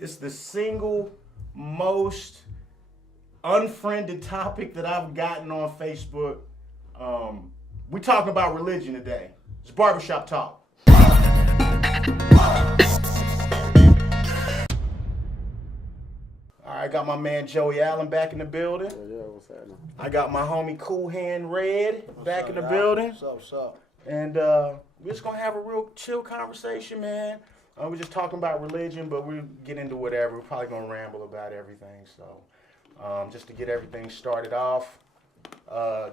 It's the single most unfriended topic that I've gotten on Facebook. We talking about religion today. It's Barbershop Talk. All right, got my man Joey Allen back in the building. Yeah, what's happening? I got my homie Cool Hand Red back in the building. What's up? And we're just going to have a real chill conversation, man. We're just talking about religion, but we'll get into whatever. We're probably going to ramble about everything. So just to get everything started off,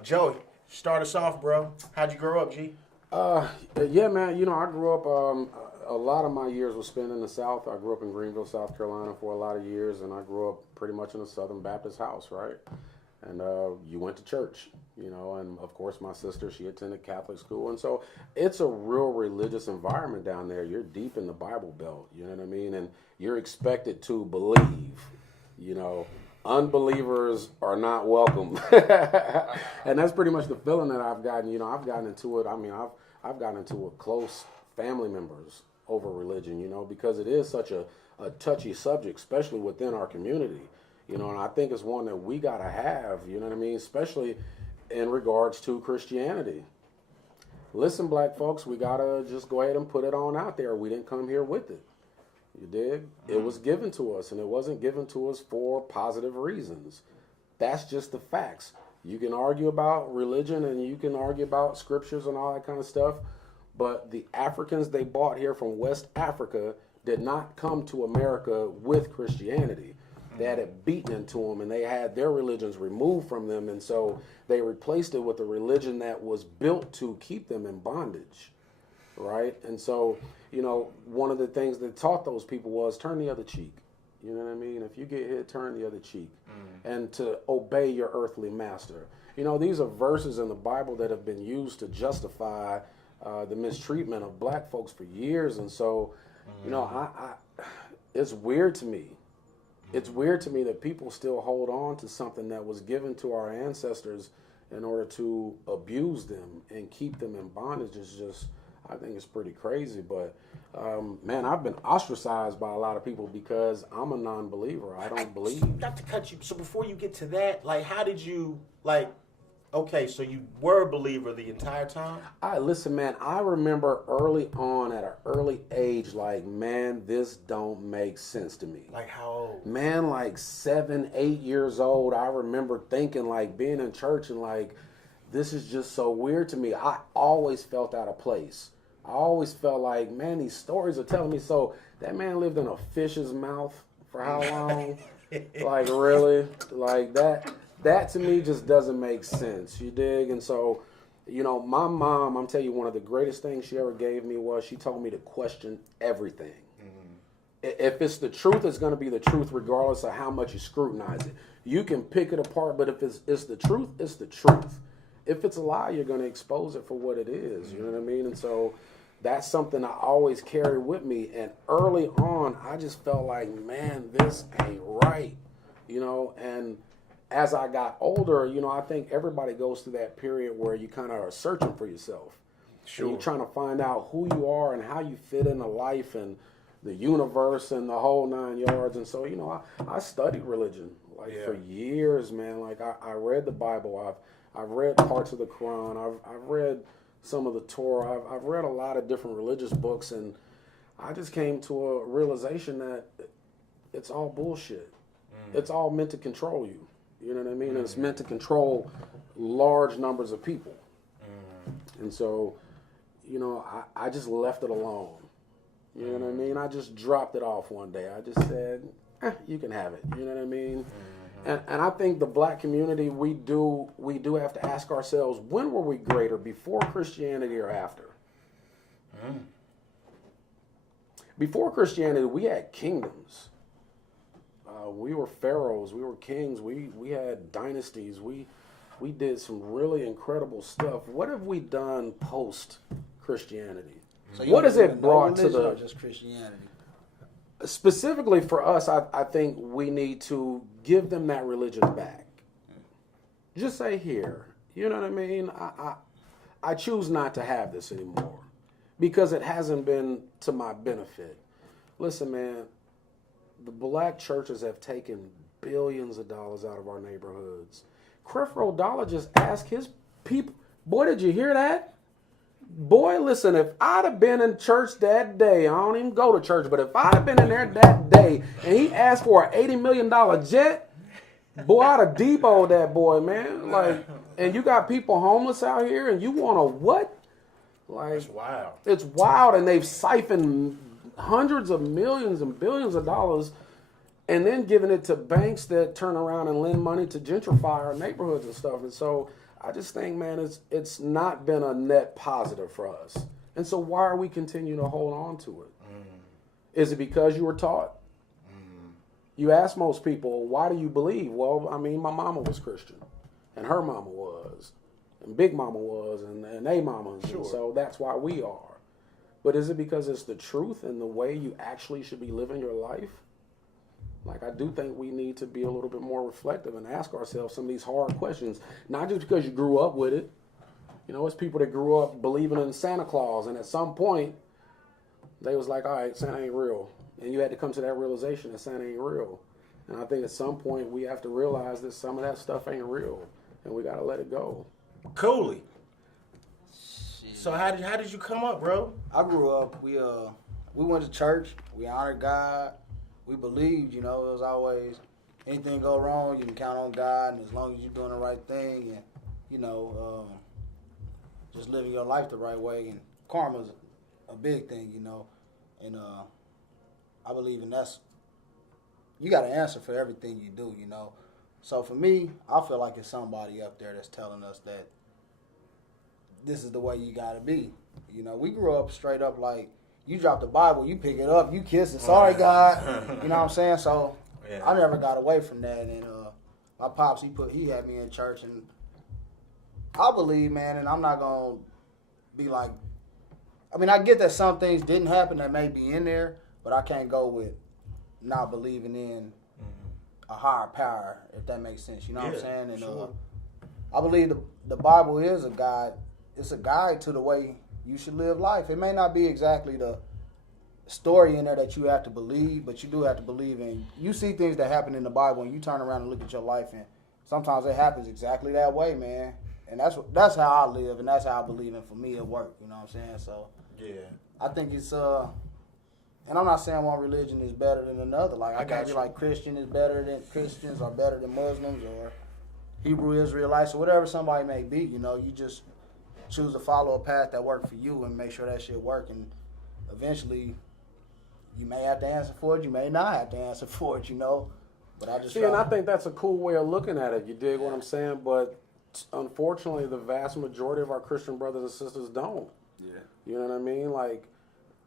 Joey, start us off, bro. How'd you grow up, G? Yeah, man. You know, I grew up, a lot of my years was spent in the South. I grew up in Greenville, South Carolina for a lot of years, and I grew up pretty much in a Southern Baptist house, right? And you went to church, you know, and of course my sister, she attended Catholic school. And so it's a real religious environment down there. You're deep in the Bible Belt, you know what I mean? And you're expected to believe, you know. Unbelievers are not welcome. And that's pretty much the feeling that I've gotten. You know, I've gotten into it. I mean, I've gotten into it close family members over religion, you know, because it is such a touchy subject, especially within our community. You know, and I think it's one that we got to have, you know what I mean, especially in regards to Christianity. Listen, black folks, we got to just go ahead and put it on out there. We didn't come here with it. You dig? It was given to us, and it wasn't given to us for positive reasons. That's just the facts. You can argue about religion, and you can argue about scriptures and all that kind of stuff, but the Africans they brought here from West Africa did not come to America with Christianity. They had it beaten into them, and they had their religions removed from them, and so they replaced it with a religion that was built to keep them in bondage, right? And so, you know, one of the things that taught those people was turn the other cheek. You know what I mean? If you get hit, turn the other cheek. And to obey your earthly master. You know, these are verses in the Bible that have been used to justify the mistreatment of black folks for years. And so, you know, I it's weird to me. It's weird to me that people still hold on to something that was given to our ancestors in order to abuse them and keep them in bondage. Is just, I think it's pretty crazy. But, man, I've been ostracized by a lot of people because I'm a non-believer. I don't believe. Not to cut you. So before you get to that, like, how did you, like, okay, so you were a believer the entire time? Listen, man, I remember early on at an early age, like, man, this don't make sense to me. Like how old? Man, like 7, 8 years old, I remember thinking, like, being in church and, like, this is just so weird to me. I always felt out of place. I always felt like, man, these stories are telling me so. That man lived in a fish's mouth for how long? Like, really? Like, that to me just doesn't make sense. You dig? And so, you know, my mom, I'm telling you, one of the greatest things she ever gave me was she told me to question everything. If it's the truth, it's going to be the truth regardless of how much you scrutinize it. You can pick it apart, but if it's the truth, it's the truth. If it's a lie, you're going to expose it for what it is. You know what I mean? And so that's something I always carry with me. And early on, I just felt like, man, this ain't right. You know, and as I got older, you know, I think everybody goes through that period where you kind of are searching for yourself. Sure. And you're trying to find out who you are and how you fit into life and the universe and the whole 9 yards. And so, you know, I studied religion for years, man. Like I read the Bible. I've read parts of the Quran. I've read some of the Torah. I've read a lot of different religious books, and I just came to a realization that it's all bullshit. It's all meant to control you. You know what I mean? And it's meant to control large numbers of people. And so, you know, I just left it alone. You know what I mean? I just dropped it off one day. I just said, you can have it. You know what I mean? And I think the black community, we do have to ask ourselves, when were we greater, before Christianity or after? Before Christianity, we had kingdoms. We were pharaohs. We were kings. We had dynasties. We did some really incredible stuff. What have we done post Christianity? So what has it brought to the? Or just Christianity. Specifically for us, I think we need to give them that religion back. Just say here, you know what I mean? I choose not to have this anymore because it hasn't been to my benefit. Listen, man, the black churches have taken billions of dollars out of our neighborhoods. Creflo Dollar just asked his people, boy, did you hear that? Boy, listen, if I'd have been in church that day, I don't even go to church, but if I'd have been in there that day and he asked for an $80 million jet, boy, I'd have deboed that boy, man. Like, and you got people homeless out here and you want to what? Like, It's wild. It's wild, and they've siphoned hundreds of millions and billions of dollars and then giving it to banks that turn around and lend money to gentrify our neighborhoods and stuff. And so I just think, man, it's not been a net positive for us. And so why are we continuing to hold on to it? Is it because you were taught? You ask most people, why do you believe? Well, I mean, my mama was Christian, and her mama was, and Big Mama was, and they mamas. Sure. And so that's why we are. But is it because it's the truth and the way you actually should be living your life? Like, I do think we need to be a little bit more reflective and ask ourselves some of these hard questions, not just because you grew up with it. You know, it's people that grew up believing in Santa Claus, and at some point, they was like, all right, Santa ain't real. And you had to come to that realization that Santa ain't real. And I think at some point, we have to realize that some of that stuff ain't real, and we got to let it go. Cooley. So how did you come up, bro? I grew up, we went to church, we honored God. We believed, you know, it was always, anything go wrong, you can count on God, and as long as you're doing the right thing, and, you know, just living your life the right way, and karma's a big thing, you know, and I believe in you got to answer for everything you do, you know. So for me, I feel like it's somebody up there that's telling us that this is the way you got to be. You know, we grew up straight up like, you drop the Bible, you pick it up, you kiss it. Sorry, God. You know what I'm saying? So yeah. I never got away from that. And my pops, he had me in church, and I believe, man. And I'm not gonna be like, I mean, I get that some things didn't happen that may be in there, but I can't go with not believing in a higher power, if that makes sense. You know what I'm saying? And sure. I believe the Bible is a guide. It's a guide to the way you should live life. It may not be exactly the story in there that you have to believe, but you do have to believe in. You see things that happen in the Bible, and you turn around and look at your life, and sometimes it happens exactly that way, man. And that's how I live, and that's how I believe in. For me, it work. You know what I'm saying? So yeah, I think it's and I'm not saying one religion is better than another. Like I can't be like Christians are better than Muslims or Hebrew Israelites or whatever somebody may be. You know, you just choose to follow a path that worked for you and make sure that shit work. And eventually, you may have to answer for it. You may not have to answer for it, you know. But I just see, and I think that's a cool way of looking at it. You dig what I'm saying? But unfortunately, the vast majority of our Christian brothers and sisters don't. Yeah. You know what I mean? Like,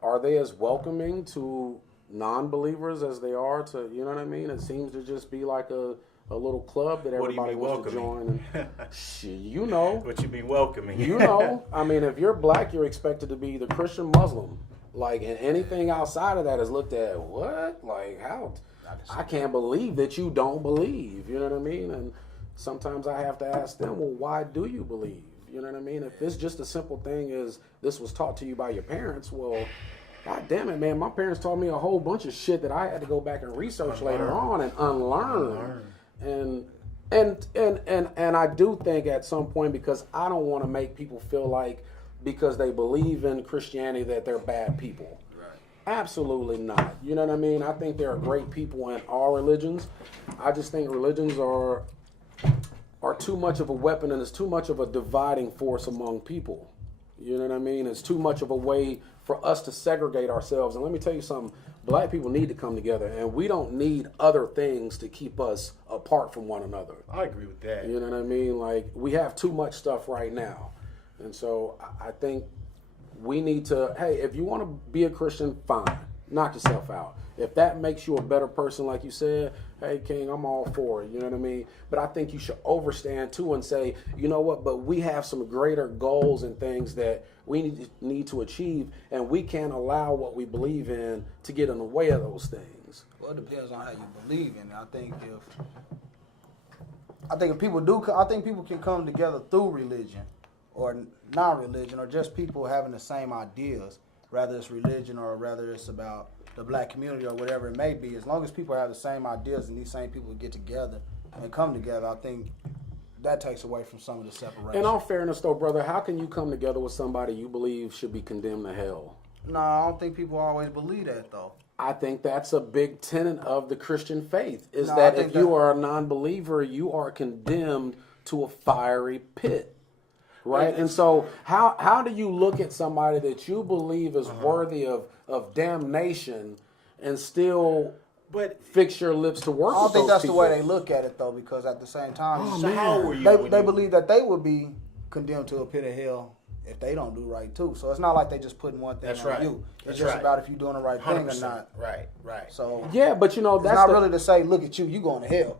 are they as welcoming to non-believers as they are to, you know what I mean? It seems to just be like a little club that everybody wants to join. And shit, you know. What you mean welcoming? You know. I mean, if you're black, you're expected to be the Christian Muslim. Like, and anything outside of that is looked at, what? Like, how? I can't believe that you don't believe. You know what I mean? And sometimes I have to ask them, well, why do you believe? You know what I mean? If it's just a simple thing as this was taught to you by your parents, well, God damn it, man. My parents taught me a whole bunch of shit that I had to go back and research later on and unlearn. And I do think at some point, because I don't want to make people feel like because they believe in Christianity that they're bad people. Right. Absolutely not. You know what I mean? I think there are great people in all religions. I just think religions are too much of a weapon, and it's too much of a dividing force among people. You know what I mean? It's too much of a way for us to segregate ourselves. And let me tell you something. Black people need to come together, and we don't need other things to keep us apart from one another. I agree with that. You know what I mean? Like, we have too much stuff right now. And so I think we need to, hey, if you want to be a Christian, fine. Knock yourself out. If that makes you a better person, like you said, hey, King, I'm all for it. You know what I mean? But I think you should overstand, too, and say, you know what, but we have some greater goals and things that we need to achieve, and we can't allow what we believe in to get in the way of those things. Well, it depends on how you believe in it. I think people can come together through religion or non-religion or just people having the same ideas. whether it's religion or whether it's about the black community or whatever it may be. As long as people have the same ideas and these same people get together and come together, I think that takes away from some of the separation. In all fairness, though, brother, how can you come together with somebody you believe should be condemned to hell? No, I don't think people always believe that, though. I think that's a big tenet of the Christian faith, is No, that I think if you that- are a non-believer, you are condemned to a fiery pit. Right? And so how do you look at somebody that you believe is worthy of damnation and still fix your lips to work I don't with think those that's people? the way they look at it, though, because at the same time, So how old were you? they believe that they would be condemned to a pit of hell if they don't do right, too. So it's not like they just putting one thing That's on right. you. It's That's just right. about if you're doing the right thing or 100%. not. Right. So Yeah, but you know, it's that's not really to say, look at you going to hell.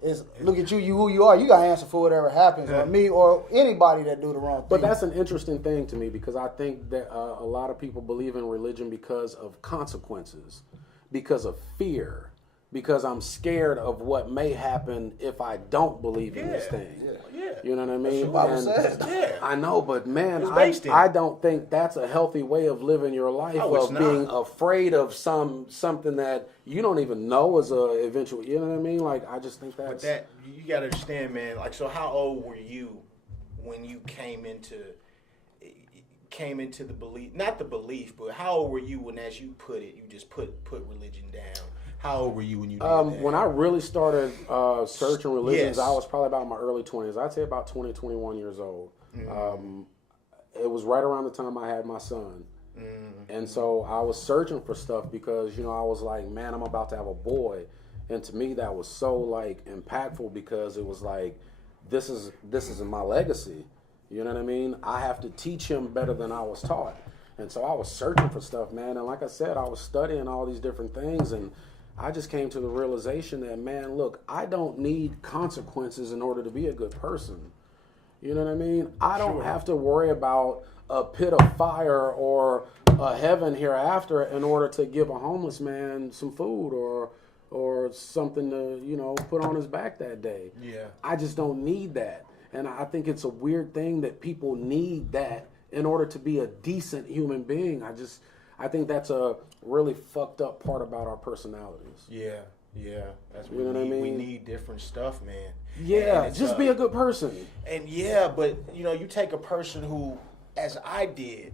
It's look at you who you are. You got to answer for whatever happens, or me, or anybody that do the wrong thing. But that's an interesting thing to me, because I think that a lot of people believe in religion because of consequences, because of fear, because I'm scared of what may happen if I don't believe in this thing. Yeah. You know what I mean? the Bible And says. Yeah. I know, but man, It's based in it. I don't think that's a healthy way of living your life, Oh, it's of being not. afraid of something that you don't even know is a eventual. You know what I mean? Like, I just think that's. But that you got to understand, man. Like, so how old were you when you came into the belief? Not the belief, but how old were you when, as you put it, you just put religion down? How old were you when you did that? When I really started searching religions, Yes. I was probably about in my early 20s. I'd say about 20, 21 years old. Mm-hmm. It was right around the time I had my son. Mm-hmm. And so I was searching for stuff because, you know, I was like, man, I'm about to have a boy. And to me, that was so, like, impactful, because it was like, this is my legacy. You know what I mean? I have to teach him better than I was taught. And so I was searching for stuff, man. And like I said, I was studying all these different things, and I just came to the realization that, man, look, I don't need consequences in order to be a good person. You know what I mean? I don't have to worry about a pit of fire or a heaven hereafter in order to give a homeless man some food or something to, you know, put on his back that day. Yeah. I just don't need that. And I think it's a weird thing that people need that in order to be a decent human being. I think that's a really fucked up part about our personalities. Yeah. That's what You know what I mean? We need different stuff, man. Yeah, And it's, just be a good person. And yeah, but you know, you take a person who, as I did,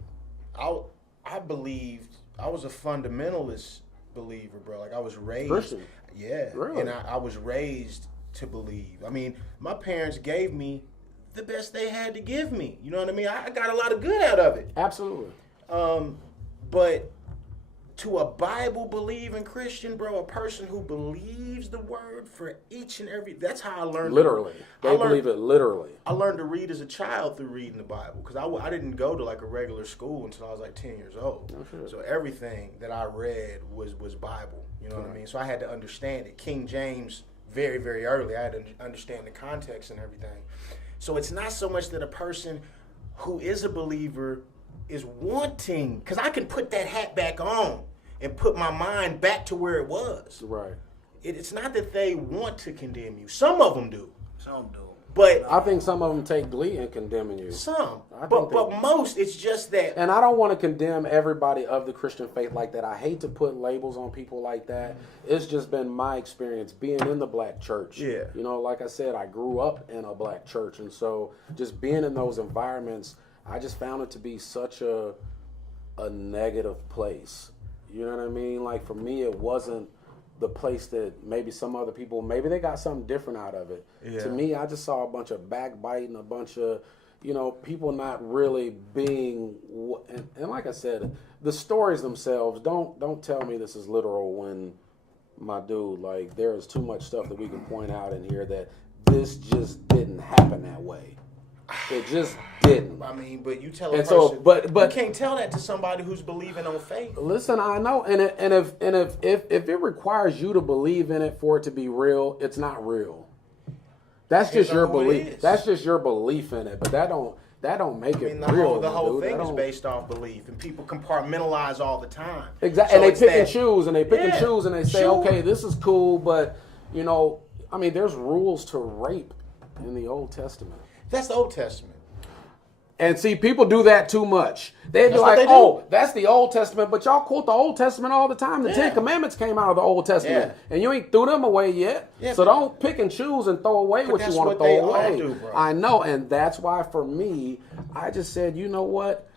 I believed, I was a fundamentalist believer, bro. Like, I was raised. Christian? Yeah. Really? And I was raised to believe. I mean, my parents gave me the best they had to give me. You know what I mean? I got a lot of good out of it. Absolutely. But to a Bible believing Christian, bro, a person who believes the word for each and every, that's how I learned. Literally. I They learned- believe it literally. I learned to read as a child through reading the Bible, because I didn't go to like a regular school until I was like 10 years old. Oh, sure. So everything that I read was Bible. You know what I mean? So I had to understand it. King James very, very early. I had to understand the context and everything. So it's not so much that a person who is a believer is wanting, because I can put that hat back on and put my mind back to where it was. Right. It's not that they want to condemn you. Some of them do. Some do. But I think some of them take glee in condemning you. some. I But think they- most, it's just that. And I don't want to condemn everybody of the Christian faith like that. I hate to put labels on people like that. It's just been my experience being in the black church. Yeah. You know, like I said, I grew up in a black church. And so just being in those environments, I just found it to be such a negative place. You know what I mean? Like, for me, it wasn't the place that maybe some other people, maybe they got something different out of it. Yeah. To me, I just saw a bunch of backbiting, a bunch of, you know, people not really being, and like I said, the stories themselves, don't tell me this is literal when, my dude, like, there is too much stuff that we can point out in here that this just didn't happen that way. It just didn't. I mean, but you tell a And person, so, but you can't tell that to somebody who's believing on faith. listen, I know, and if it requires you to believe in it for it to be real, it's not real. That's just your Depends on who it belief. is. That's just your belief in it, but that don't make I it mean, the real. whole dude. thing That is don't- based off belief, and people compartmentalize all the time. Exactly, So and they it's pick and that- choose, and they pick and Yeah, choose, and they say, sure. okay, this is cool, but you know, I mean, there's rules to rape in the Old Testament. That's the Old Testament. And see, people do that too much. They'd be That's what like, they do. oh, that's the Old Testament, but y'all quote the Old Testament all the time. The Ten Commandments came out of the Old Testament, and you ain't threw them away yet. Yeah, so don't pick and choose and throw away what you that's want to what they throw all away. do, bro. I know, and that's why for me, I just said, you know what?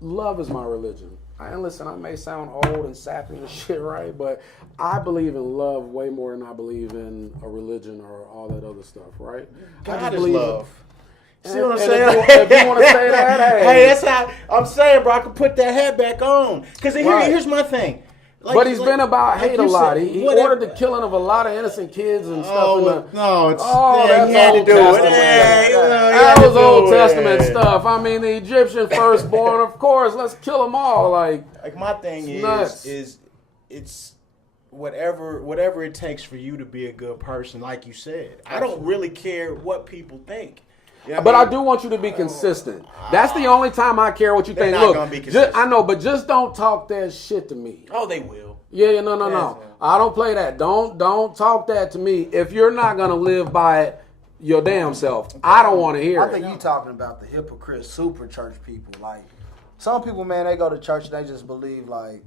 Love is my religion. And listen, I may sound old and sappy and shit, right? But I believe in love way more than I believe in a religion or all that other stuff, right? I God just is believe love. See what I'm and saying? if you want to say that, hey, that's how I'm saying, bro. I can put that hat back on. Because Right. here's my thing. Like, But he's been about hate a you lot. said, He whatever. ordered the killing of a lot of innocent kids and stuff. Oh, in well, the, no, it's, Oh, yeah, he that's had to Old do Testament. it. Yeah, he that had to was do Old it. Testament stuff. I mean, the Egyptian firstborn, of course. Let's kill them all. Like my thing nuts. is it's whatever it takes for you to be a good person, like you said. I don't really care what people think. You know what But I I mean? do want you to be consistent. That's the only time I care what you They're think. not Look, gonna be consistent. I know, but just don't talk that shit to me. Oh, they will. Yeah, no. I don't play that. Don't talk that to me. If you're not gonna live by it your damn self, I don't want to hear I it. think you talking about the hypocrite super church people. Like some people, man, they go to church and they just believe like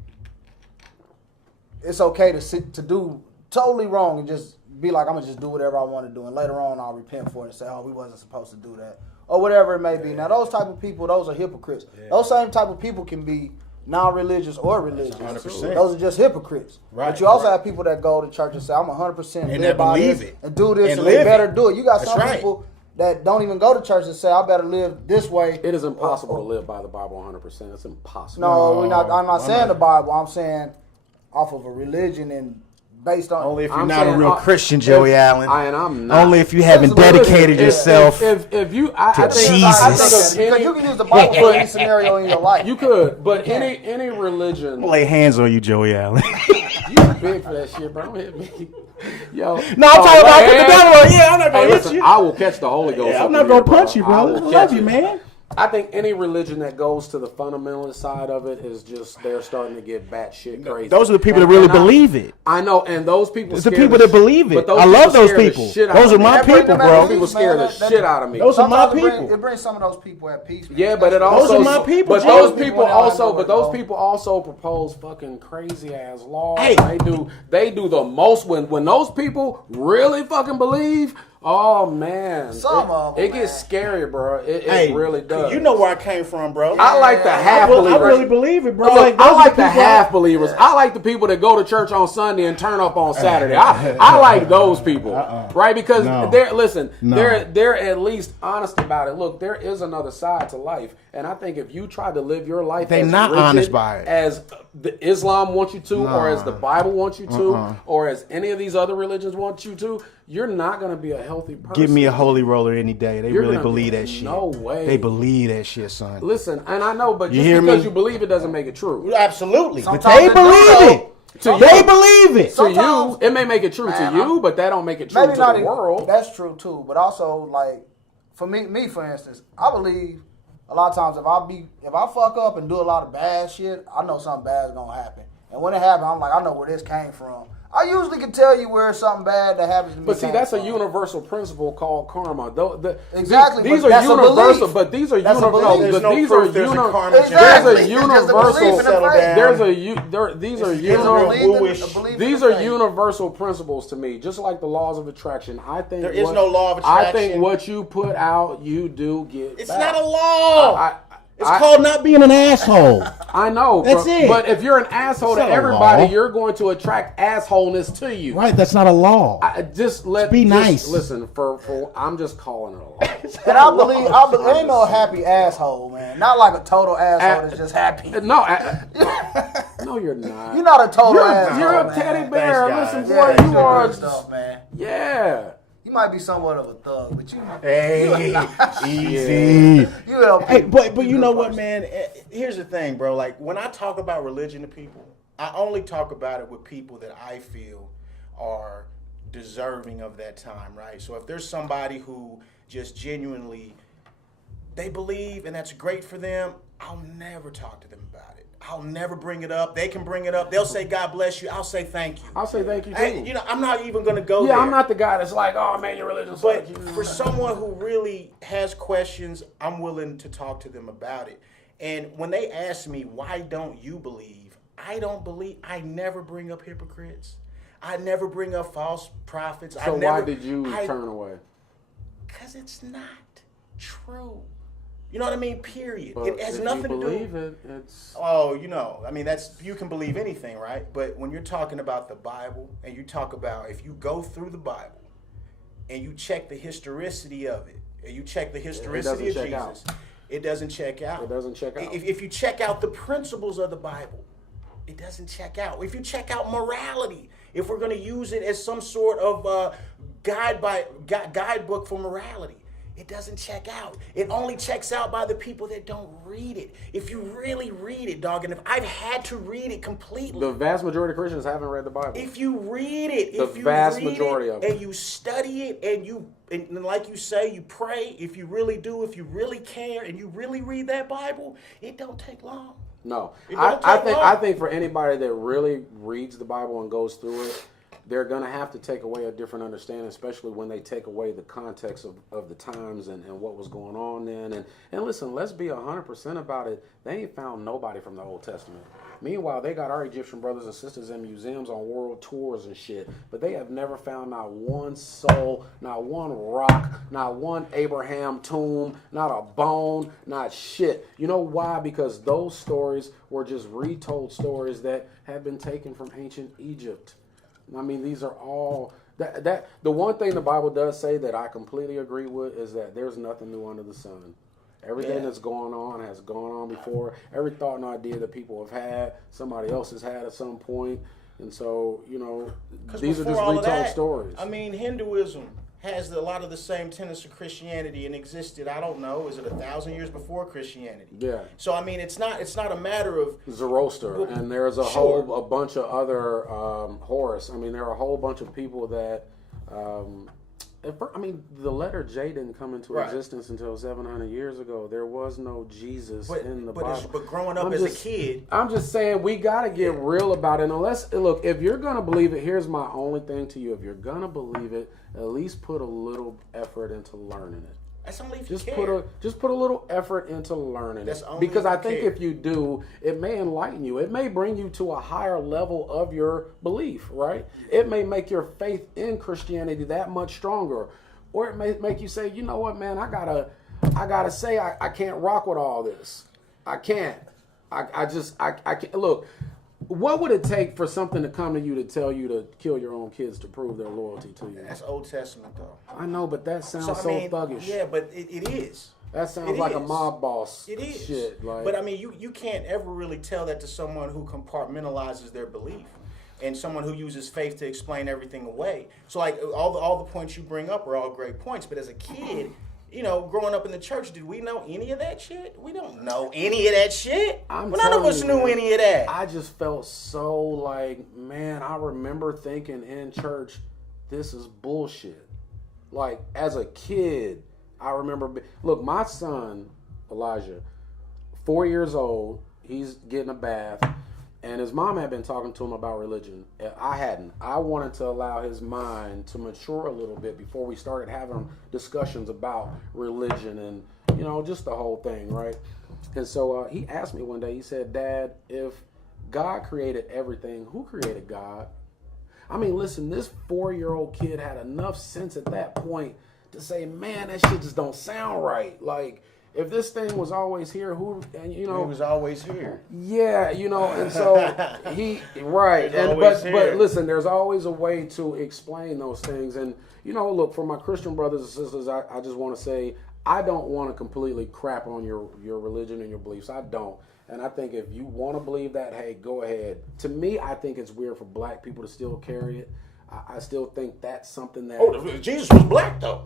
it's okay to do totally wrong and just be like, I'm gonna just do whatever I want to do, and later on I'll repent for it and say, oh, we wasn't supposed to do that, or whatever it may be. Now those type of people, those are hypocrites. Those same type of people can be non-religious or religious. 100%. Those are just hypocrites. Right, But you also right. have people that go to church and say, I'm 100% And live that by believe this it. and do this, And and they live better it. do it. You got That's some right. people that don't even go to church and say, I better live this way. It is impossible to live by the Bible 100%. It's impossible. No, we're not. I'm not I'm saying not. the Bible. I'm saying off of a religion and based on. Only if you're I'm not a saying, real Christian, Joey Allen. And I'm not. Only if you haven't Listen, dedicated listen, yourself. If you, I think, Jesus. I think Because of you can use the Bible for any scenario in your life. you could, but Yeah. any religion, I'm gonna lay hands on you, Joey Allen. you big for that shit, bro. Don't hit me. Yo, No, I'm talking about man. put the devil. Yeah, I'm not Hey, gonna hit listen, you. I will catch the Holy Ghost. Yeah, I'm up not in gonna here, punch you, I bro. will I catch love you, it. man. I think any religion that goes to the fundamentalist side of it is just they're starting to get batshit crazy. Those are the people And- that really and I- believe it. I know, and those people. It's the scare people that believe it. but those I love people those scare the people. shit out Those of are me. my That bring people, them at bro. peace, People scare the man. shit out of me. Those are my Sometimes people. It brings some of those people at peace. Man. Yeah, but it Especially- also Those are my people, But Jay. those Those people people also, that but those go. people also propose fucking crazy ass laws. Hey. They do the most when those people really fucking believe. Oh man, Some of 'em, it gets man. scary, bro. It Hey, really does. You know where I came from, bro. I like the half I believers. really believe it, bro. Look, those I are like the people half believers. I like the people that go to church on Sunday and turn up on Saturday. I like those people, right? Because No. they're at least honest about it. Look, there is another side to life, and I think if you try to live your life, They as not rigid honest by it. as the Islam wants you to, or Nah. as the Bible wants you to, or as any of these other religions want you to, you're not going to be a healthy person. Give me a holy roller any day. They You're really gonna believe be- that shit. no way. They believe that shit, son. Listen, and I know, but You just hear because me? you believe it doesn't make it true. Absolutely. But Sometimes they they do, believe though. it. They believe it. To Sometimes- you, it may make it true Man, to you, but that don't make it true Maybe to not the even, world. That's true too, but also like for me for instance, I believe a lot of times if I fuck up and do a lot of bad shit, I know something bad is gonna happen. And when it happens, I'm like, I know where this came from. I usually can tell you where something bad that happens to me. But see, came that's a from. universal principle called karma. Exactly, These but are that's a universal, belief. but these are That's a universal. belief. There's no These proof are there's a karma there's Exactly. a It's just a universal. belief in the Settle faith. down. There's a these are It's a universal. belief in- a Woo-ish. belief in These the are faith. universal principles to me, just like the laws of attraction. I think There is no law of I attraction. think what you put out, you do get. It's back. not a law. I- It's called not being an asshole. I know, That's it. but if you're an asshole It's to not a everybody, law. you're going to attract assholeness to you. Right, that's not a law. Be nice. Listen, for I'm just calling it a law. And I believe ain't no happy asshole, man. Not like a total asshole that's just happy. No, no, you're not. You're not a total asshole. You're a man. teddy bear. Thanks, Listen, guys. boy, Yeah, you you're are. good stuff, man. Yeah. You might be somewhat of a thug, but you Hey, easy. you help Hey, people. but you know what, man? Here's the thing, bro. Like when I talk about religion to people, I only talk about it with people that I feel are deserving of that time, right? So if there's somebody who just genuinely they believe and that's great for them, I'll never talk to them about it. I'll never bring it up. They can bring it up. They'll say, God bless you. I'll say thank you. I'll say thank you too. I'm not even going to go yeah, there. I'm not the guy that's like, oh man, your religion But sucks. for someone who really has questions, I'm willing to talk to them about it. And when they ask me, why don't you believe? I don't believe. I never bring up hypocrites. I never bring up false prophets. So why did you turn away? Because it's not true. You know what I mean? Period. But it has if nothing you to do. believe it, it's. Oh, I mean, you can believe anything, right? But when you're talking about the Bible, and you talk about if you go through the Bible, and you check the historicity of it, and you check the historicity of Jesus, it doesn't check out. It doesn't check out. If you check out the principles of the Bible, it doesn't check out. If you check out morality, if we're going to use it as some sort of guidebook for morality, it doesn't check out. It only checks out by the people that don't read it. If you really read it, dog, and if I've had to read it completely. The vast majority of Christians haven't read the Bible. If you read it, and you study it, and like you say, you pray, if you really do, if you really care, and you really read that Bible, it don't take long. No. I think for anybody that really reads the Bible and goes through it, they're going to have to take away a different understanding, especially when they take away the context of the times and what was going on then. And listen, let's be 100% about it. They ain't found nobody from the Old Testament. Meanwhile, they got our Egyptian brothers and sisters in museums on world tours and shit, but they have never found not one soul, not one rock, not one Abraham tomb, not a bone, not shit. You know why? Because those stories were just retold stories that have been taken from ancient Egypt. I mean, these are all that the one thing the Bible does say that I completely agree with is that there's nothing new under the sun. Everything that's going on has gone on before. Every thought and idea that people have had, somebody else has had at some point. And so, these are just retold stories. I mean, Hinduism has a lot of the same tenets of Christianity and existed, I don't know, is it 1,000 years before Christianity? Yeah. So, I mean, it's not a matter of... Zoroaster, and there's a bunch of other, Horus. I mean, there are a whole bunch of people that... the letter J didn't come into existence until 700 years ago. There was no Jesus in the Bible. But growing up as a kid... I'm just saying, we got to get real about it. Look, if you're going to believe it, here's my only thing to you. If you're going to believe it, at least put a little effort into learning it. That's only if you care. Just put a little effort into learning it. Because I think if you do, it may enlighten you. It may bring you to a higher level of your belief, right? It may make your faith in Christianity that much stronger. Or it may make you say, you know what, man, I gotta say I can't rock with all this. I can't. I can't. Look, what would it take for something to come to you to tell you to kill your own kids to prove their loyalty to you? That's Old Testament, though. I know, but that sounds so thuggish. Yeah, but it is. That sounds like a mob boss shit. But I mean, you can't ever really tell that to someone who compartmentalizes their belief and someone who uses faith to explain everything away. So like all the points you bring up are all great points, but as a kid, growing up in the church, did we know any of that shit? We don't know any of that shit. None of us knew any of that. I just felt so like, man, I remember thinking in church, this is bullshit. Like, as a kid, I remember, look, my son, Elijah, 4 years old, he's getting a bath, and his mom had been talking to him about religion. I hadn't. I wanted to allow his mind to mature a little bit before we started having discussions about religion and, just the whole thing, right? And so he asked me one day, he said, Dad, if God created everything, who created God? I mean, listen, this 4-year-old kid had enough sense at that point to say, man, that shit just don't sound right. Like, if this thing was always here, he was always here. Yeah, and so but listen, there's always a way to explain those things. And, look, for my Christian brothers and sisters, I just want to say, I don't want to completely crap on your religion and your beliefs. I don't. And I think if you want to believe that, hey, go ahead. To me, I think it's weird for black people to still carry it. I still think that's something that... Oh, Jesus was black, though.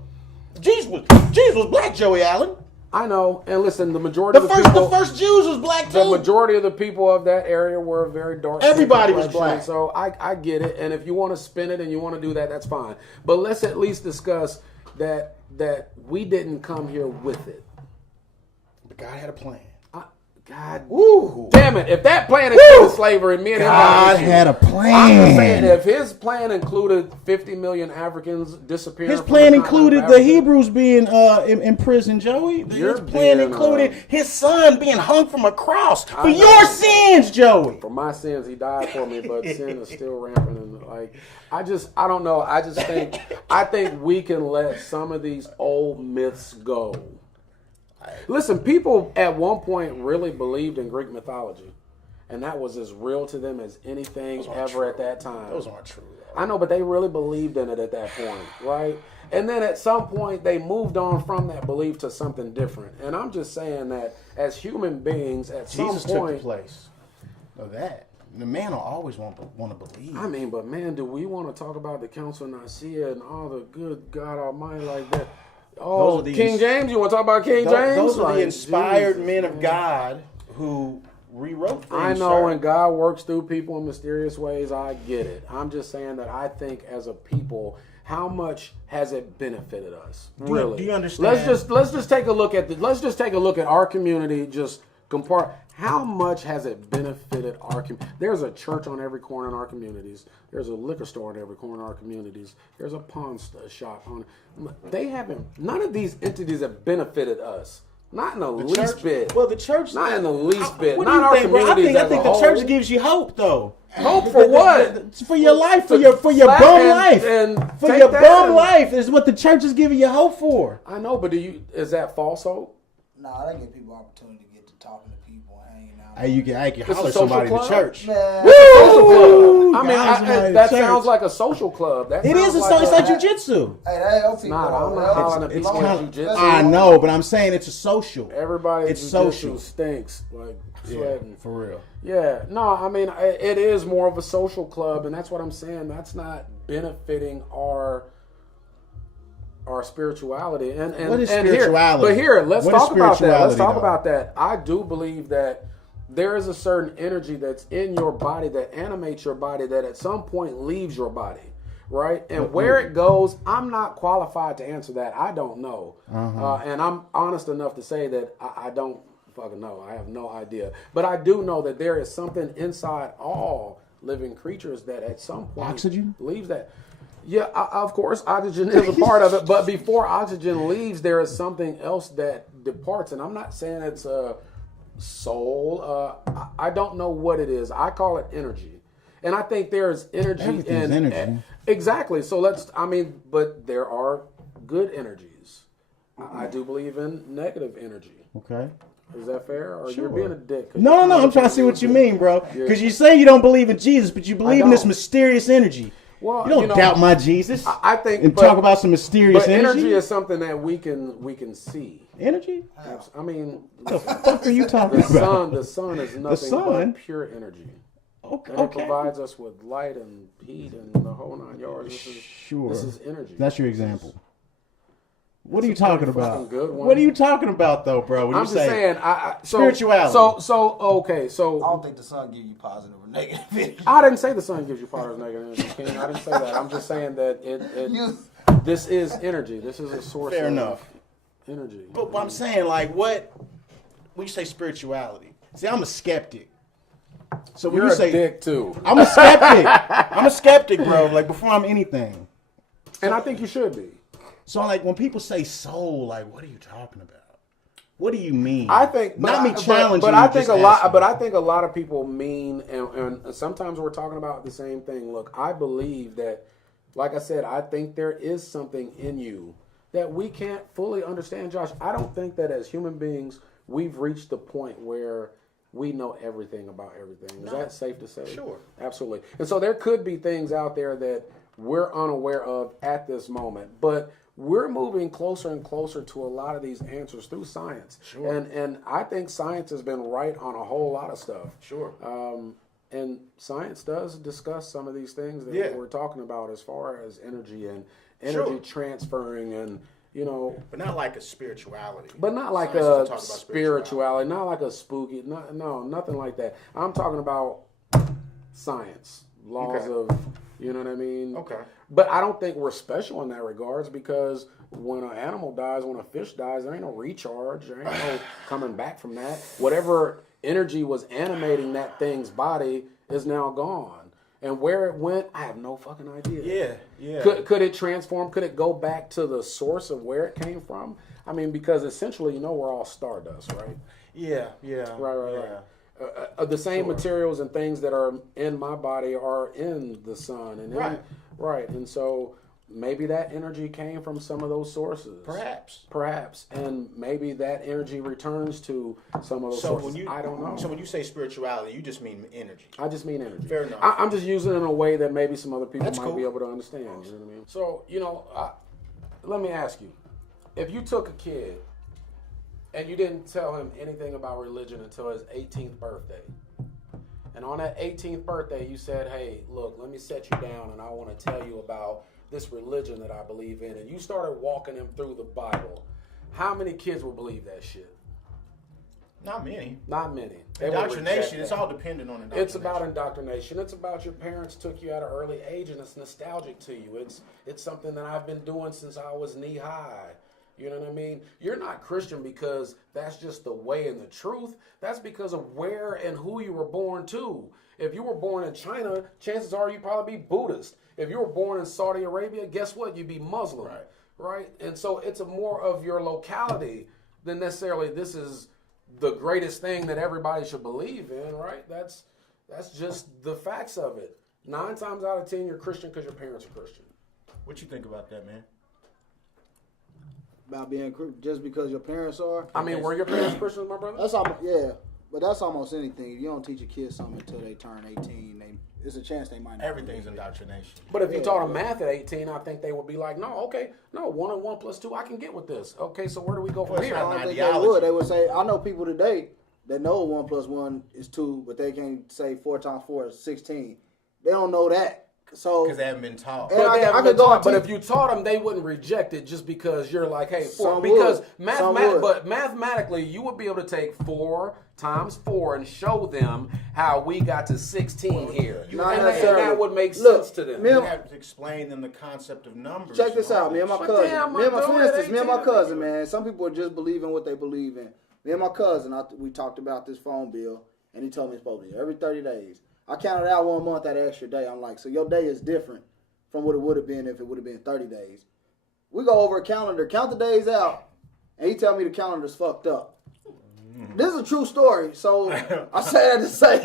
Jesus was black, Joey Allen. I know, and listen, the majority of the people... The first Jews was black, too. The majority of the people of that area were very dark. Everybody was black. So I get it, and if you want to spin it and you want to do that, that's fine. But let's at least discuss that we didn't come here with it. But God had a plan. God Woo. damn it. If that plan included slavery, me and him God got had a I'm just plan. saying, if his plan included 50 million Africans disappearing, His from plan the continent included of the Africa, Hebrews being in prison, Joey. You're His plan being, included his son being hung from a cross for I know. your sins, Joey. For my sins, he died for me, but sin is still rampant. And like, I don't know. I think we can let some of these old myths go. Listen, people at one point really believed in Greek mythology, and that was as real to them as anything ever at that time. Those aren't true, though. I know, but they really believed in it at that point, right? And then at some point, they moved on from that belief to something different. And I'm just saying that as human beings, at Jesus some took point, the place of that. The man will always want to believe. I mean, but man, do we want to talk about the Council of Nicaea and all the good God Almighty like that? Oh, King James? You want to talk about King James? Those are the Like, inspired Jesus, men of man. God who rewrote things. I know sir. when God works through people in mysterious ways, I get it. I'm just saying that I think as a people, how much has it benefited us? Really? Do you understand? Let's just take a look at our community. Just compare. How much has it benefited our community? There's a church on every corner in our communities. There's a liquor store in every corner in our communities. There's a pawn shop on. They haven't. None of these entities have benefited us. Not in the least church, bit. Well, the church. Not in the least bit. What do Not you our think, bro? communities I as a think the whole. church gives you hope, though. Hope for what? For your life, for your Slap bum life, and for take your that bum and- life is what the church is giving you hope for. I know, but is that false hope? Nah, that give people opportunity to get to talking to people and hanging out. Hey, you can It's holler a social somebody in the club? church. Man, Social club. Woo! I mean, Guys in the that church. sounds like a social club. That It sounds is. It's like a- jujitsu. hey, that help people. Nah, I'm though. not That hollering helps at It's people people. with kind of. jujitsu. I know, but I'm saying it's a social. Everybody It's jujitsu social. stinks, like sweating. For real. Yeah, no, I mean, it is more of a social club, and that's what I'm saying. That's not benefiting our spirituality. And What is and spirituality? Let's What is talk about that. Let's spirituality, talk though? about that. I do believe that there is a certain energy that's in your body that animates your body that at some point leaves your body. Right? And where it goes, I'm not qualified to answer that. I don't know. And I'm honest enough to say that I don't fucking know. I have no idea. But I do know that there is something inside all living creatures that at some point Oxygen? leaves that. Yeah, of course, oxygen is a part of it. But before oxygen leaves, there is something else that departs. And I'm not saying it's a soul. I don't know what it is. I call it energy. And I think there's energy Everything's in energy. Exactly. So but there are good energies. I do believe in negative energy. Okay. Is that fair? Or Sure. you're being a dick? No. I'm trying to see what you mean, bro. Because you say you don't believe in Jesus, but you believe in this don't. mysterious energy. Well, You don't doubt my Jesus. I think, and but- talk about some mysterious But energy energy. is something that we can see. Energy? I mean, What the fuck are you talking the about? sun is nothing sun? but pure energy. Okay. And it provides us with light and heat and the whole 9 yards. Sure. This is energy. That's your example. What are you It's a pretty talking fucking about? good one. What are you talking about, though, bro? When I'm you just say saying. spirituality. Okay. I don't think the sun give you positive or negative energy. I didn't say the sun gives you positive negative energy, King. I didn't say that. I'm just saying that this is energy. This is a source Fair of enough. energy. But I'm saying, like, when you say spirituality, see, I'm a skeptic. So when You're you a say dick too. I'm a skeptic. I'm a skeptic, bro. Like before I'm anything. And I think you should be. So like when people say soul, like what are you talking about? What do you mean? I think not me challenging. but you, I think just a lot. asking. But I think a lot of people mean, and sometimes we're talking about the same thing. Look, I believe that, like I said, I think there is something in you that we can't fully understand, Josh. I don't think that as human beings we've reached the point where we know everything about everything. Is that safe to say? Sure. Absolutely. And so there could be things out there that we're unaware of at this moment, but we're moving closer and closer to a lot of these answers through science. Sure. And I think science has been right on a whole lot of stuff. Sure. And science does discuss some of these things that Yeah. we're talking about as far as energy and Sure. energy transferring and, But not like a spirituality. but not like Science doesn't a talk about spirituality, not like a spooky, no, nothing like that. I'm talking about science, laws Okay. of, you know what I mean? Okay. But I don't think we're special in that regards because when an animal dies, when a fish dies, there ain't no recharge, there ain't no coming back from that. Whatever energy was animating that thing's body is now gone. And where it went, I have no fucking idea. Yeah. Could it transform? Could it go back to the source of where it came from? I mean, because essentially, you know, we're all stardust, right? Yeah. Right. The same materials and things that are in my body are in the sun, and right. And so maybe that energy came from some of those sources. Perhaps, and maybe that energy returns to some of those sources. I don't know. So when you say spirituality, you just mean energy. I just mean energy. Fair enough. I'm just using it in a way that maybe some other people might cool. be able to understand. You know what I mean? So, you know, let me ask you, if you took a kid and you didn't tell him anything about religion until his 18th birthday, and on that 18th birthday you said, hey, look, let me set you down and I want to tell you about this religion that I believe in, and you started walking him through the Bible, how many kids will believe that shit? Not many. Not many. Indoctrination, it's all dependent on indoctrination. It's about indoctrination. It's about your parents took you at an early age and it's nostalgic to you. It's something that I've been doing since I was knee high. You know what I mean? You're not Christian because that's just the way and the truth. That's because of where and who you were born to. If you were born in China, chances are you'd probably be Buddhist. If you were born in Saudi Arabia, guess what? You'd be Muslim. Right? And so it's a more of your locality than necessarily this is the greatest thing that everybody should believe in, right? That's just the facts of it. 9 times out of 10, you're Christian because your parents are Christian. What you think about that, man? About being just because your parents are? I mean, were your parents Christians, my brother? That's almost, yeah. But that's almost anything. If you don't teach a kid something until they turn 18, it's a chance they might not. Everything's indoctrination. But if you taught them math at 18, I think they would be like, no, 1 and 1 plus 2, I can get with this. Okay, so where do we go from here? I don't think they would. They would say, I know people today that know 1 plus 1 is 2, but they can't say 4 times 4 is 16. They don't know that. So because they haven't been taught. But if you taught them, they wouldn't reject it just because you're like, hey, 4. Because mathematically, you would be able to take 4 times 4 and show them how we got to 16 here. And that would make sense to them. You have to explain them the concept of numbers. Check this out. Me and my cousin, man. Some people just believe in what they believe in. Me and my cousin, we talked about this phone bill, and he told me it's supposed to be every 30 days. I counted out 1 month that extra day. I'm like, so your day is different from what it would have been if it would have been 30 days. We go over a calendar, count the days out, and he tell me the calendar's fucked up. This is a true story, so I say that to say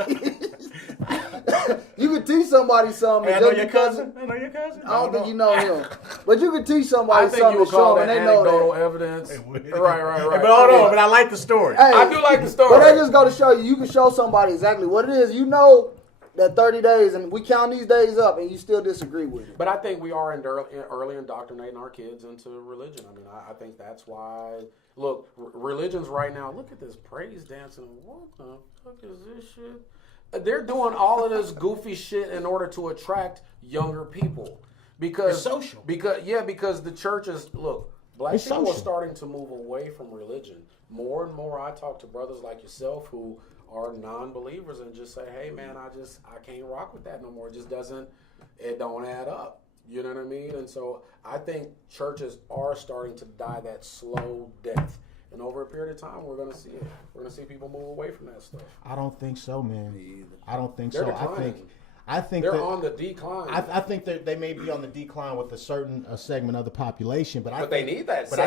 you could teach somebody something. Hey, I know your cousin. I don't think you know him, but you could teach somebody something and show them, and they know that. Evidence. Right. But hold on, but I like the story. Hey, I do like the story. But they just go to show you can show somebody exactly what it is. You know that 30 days, and we count these days up, and you still disagree with it. But I think we are early indoctrinating our kids into religion. I mean, I think that's why. Look, religions right now, look at this praise dancing. What the fuck is this shit? They're doing all of this goofy shit in order to attract younger people. Because it's social. Because the church is, look, black it's people social. are starting to move away from religion. More and more I talk to brothers like yourself who are non-believers and just say, hey man, I can't rock with that no more. It don't add up. You know what I mean? And so I think churches are starting to die that slow death. And over a period of time, we're going to see it. We're going to see people move away from that stuff. I don't think so, man. I don't think They're so. declining. I think they're that, on the decline. I think that they may be on the decline with a certain segment of the population, but they need that. But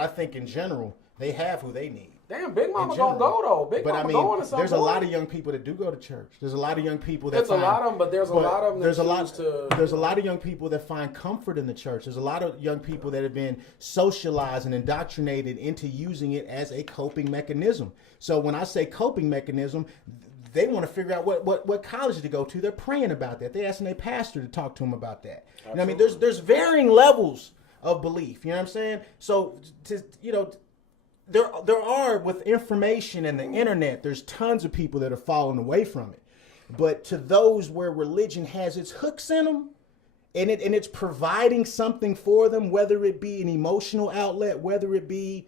I think in general they have who they need. Damn, Big Mama gonna go though. Big Mama going to something. There's a lot of young people that do go to church. There's a lot of young people that. There's a lot of them, but there's a lot of them. There's a lot of young people that find comfort in the church. There's a lot of young people that have been socialized and indoctrinated into using it as a coping mechanism. So when I say coping mechanism, they want to figure out what college to go to. They're praying about that. They're asking their pastor to talk to them about that. You know what I mean? There's varying levels of belief. You know what I'm saying? So there are, with information and the internet, there's tons of people that are falling away from it. But to those where religion has its hooks in them, and it's providing something for them, whether it be an emotional outlet, whether it be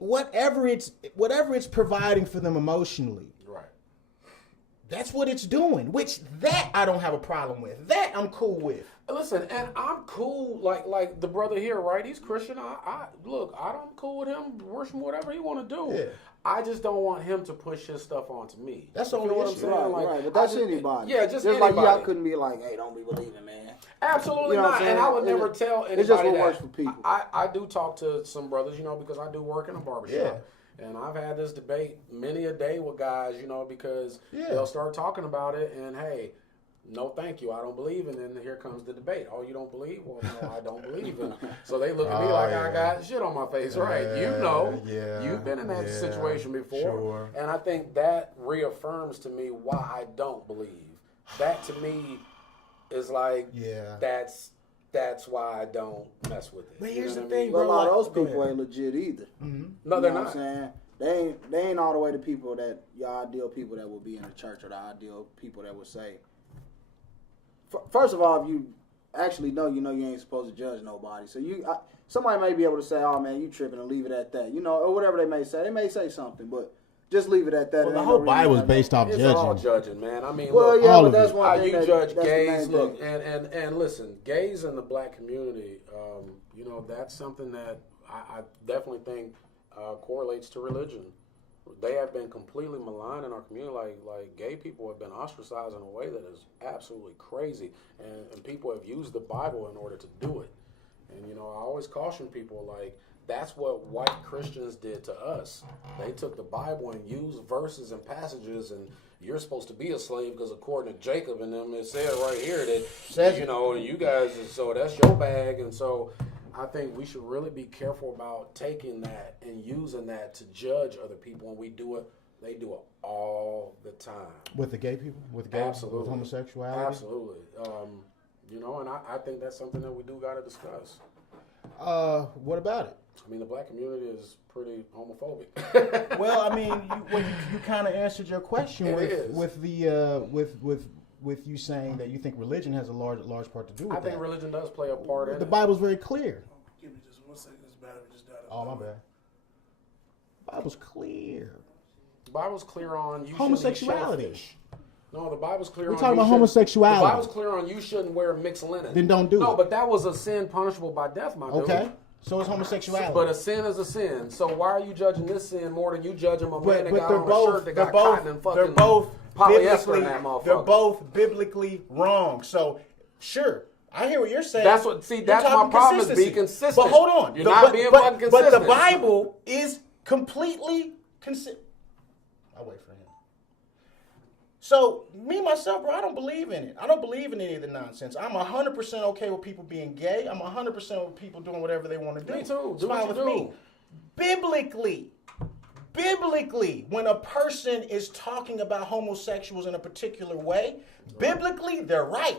whatever it's providing for them emotionally. Right. That's what it's doing. Which that I don't have a problem with. That I'm cool with. Listen, and I'm cool, like the brother here, right? He's Christian. I'm cool with him, worship whatever he want to do. Yeah. I just don't want him to push his stuff onto me. That's the You only know what I'm issue. saying? Right. But that's anybody. Yeah, just like anybody. y'all couldn't be like, hey, don't be believing, man. Absolutely You know what not. I'm And I would saying? never tell anybody It's just what that. works for people. I do talk to some brothers, you know, because I do work in a barbershop. Yeah. And I've had this debate many a day with guys, you know, because Yeah. they'll start talking about it and, hey, no, thank you. I don't believe. And then here comes the debate. Oh, you don't believe? Well, no, I don't believe. And so they look at me like I got shit on my face, right? You know, you've been in that situation before. Sure. And I think that reaffirms to me why I don't believe. That to me is like, that's why I don't mess with it. But You here's know the what I mean? thing, But a bro. lot of those Go people ahead. ain't legit either. No, they're You know not. what I'm saying? They ain't all the way the people that your ideal people that would be in the church or the ideal people that would say. First of all, if you actually know, you ain't supposed to judge nobody. So somebody may be able to say, "Oh man, you tripping," and leave it at that. You know, or whatever they may say. They may say something, but just leave it at that. Well, the whole Bible is based off It's all judging. judging, man. I mean, Well, look, yeah, all but of that's it. one thing. you judge that's the gays. main Look, thing. and listen, gays in the black community, you know, that's something that I definitely think correlates to religion. They have been completely maligned in our community. Like gay people have been ostracized in a way that is absolutely crazy, and people have used the Bible in order to do it. And you know, I always caution people like that's what white Christians did to us. They took the Bible and used verses and passages, and you're supposed to be a slave because according to Jacob and them, it said right here that you know, and you guys, so that's your bag, and so. I think we should really be careful about taking that and using that to judge other people. When we do it, they do it all the time. With the gay people? With gays? Absolutely. With homosexuality? Absolutely. You know, and I think that's something that we do got to discuss. What about it? I mean, the black community is pretty homophobic. Well, I mean, you kind of answered your question with you saying that you think religion has a large part to do with I that. think religion does play a part in The it. Bible's very clear. Give me just 1 second. This battery just died. Oh, my bad. The Bible's clear. The Bible's clear on you Homosexuality. shouldn't eat shellfish. No, the Bible's clear We're on talking you about shouldn't- homosexuality. The Bible's clear on you shouldn't wear mixed linen. Then don't do No, it. but that was a sin punishable by death, my dude. Okay? So is homosexuality. But a sin is a sin. So why are you judging this sin more than you judging a man But that got they're on a both, shirt that they're got both, cotton and they're fucking both polyester in biblically, that motherfucker? they're both biblically wrong. So, sure, I hear what you're saying. That's what. See, You're that's my talking problem is consistency. be consistent. But hold on, You're not being fucking consistent. But the Bible is completely consistent. I'll wait for him. So, me, myself, bro, I don't believe in it. I don't believe in any of the nonsense. I'm 100% okay with people being gay. I'm 100% with people doing whatever they want to do. Me too. It's Do what fine you with do. me. Biblically, when a person is talking about homosexuals in a particular way, biblically, they're right.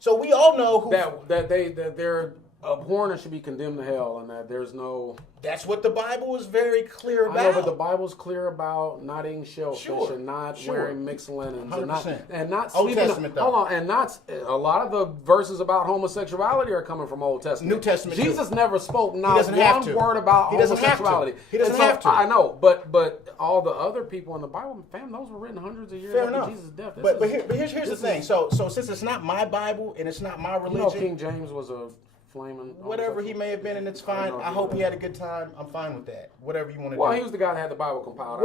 So we all know who... that they're abhorrent and should be condemned to hell, and that there's no. That's what the Bible is very clear about. I know, but the Bible's clear about not eating shellfish and not sure. wearing mixed linens 100%. and not Old sleeping. Testament, though. Hold on, and not a lot of the verses about homosexuality are coming from Old Testament. New Testament, Jesus too. never spoke not doesn't have one to. word about He doesn't have to. homosexuality. He doesn't And so, have to. I know, but all the other people in the Bible, fam, those were written hundreds of years Fair after enough. Jesus' death. But here's the thing. So since it's not my Bible and it's not my You know, religion, King James was a flaming whatever he may have been, and it's fine. I hope he had a good time. I'm fine with that. Whatever you want to do. Well, he was the guy that had the Bible compiled.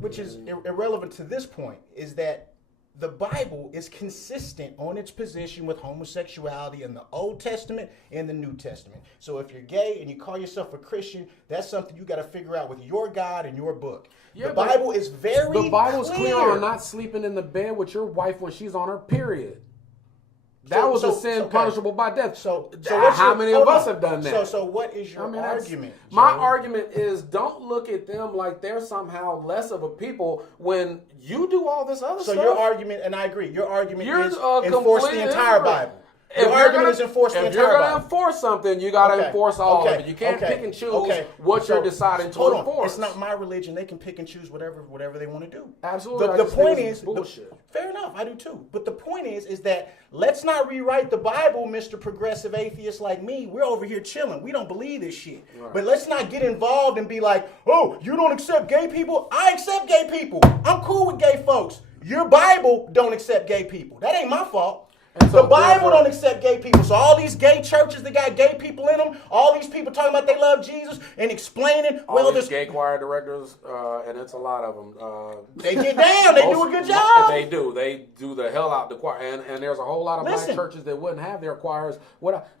Which is irrelevant to this point, is that the Bible is consistent on its position with homosexuality in the Old Testament and the New Testament. So if you're gay and you call yourself a Christian, that's something you got to figure out with your God and your book. Yeah, the but Bible is very The Bible's clear on not sleeping in the bed with your wife when she's on her period. That was a sin punishable by death. So how many of us have done that? So what is your argument? My Joey? argument is don't look at them like they're somehow less of a people when you do all this other So stuff. your argument, and I agree, your argument You're is enforce the completely entire different. Bible. Your argument is enforce the If entire you're going Bible. to enforce something, you got to enforce all of it. You can't pick and choose what you're deciding to hold on. enforce. It's not my religion. They can pick and choose whatever they want to do. Absolutely. The point think it's is, bullshit. fair enough, I do too. But the point is that let's not rewrite the Bible, Mr. Progressive Atheist like me. We're over here chilling. We don't believe this shit. Right. But let's not get involved and be like, oh, you don't accept gay people? I accept gay people. I'm cool with gay folks. Your Bible don't accept gay people. That ain't my fault. And so The Bible therefore- don't accept gay people. So all these gay churches that got gay people in them, all these people talking about they love Jesus and explaining, all well, these there's gay choir directors, and it's a lot of them. they get down. They do a good job. They do. They do the hell out the choir. And there's a whole lot of Listen. black churches that wouldn't have their choirs.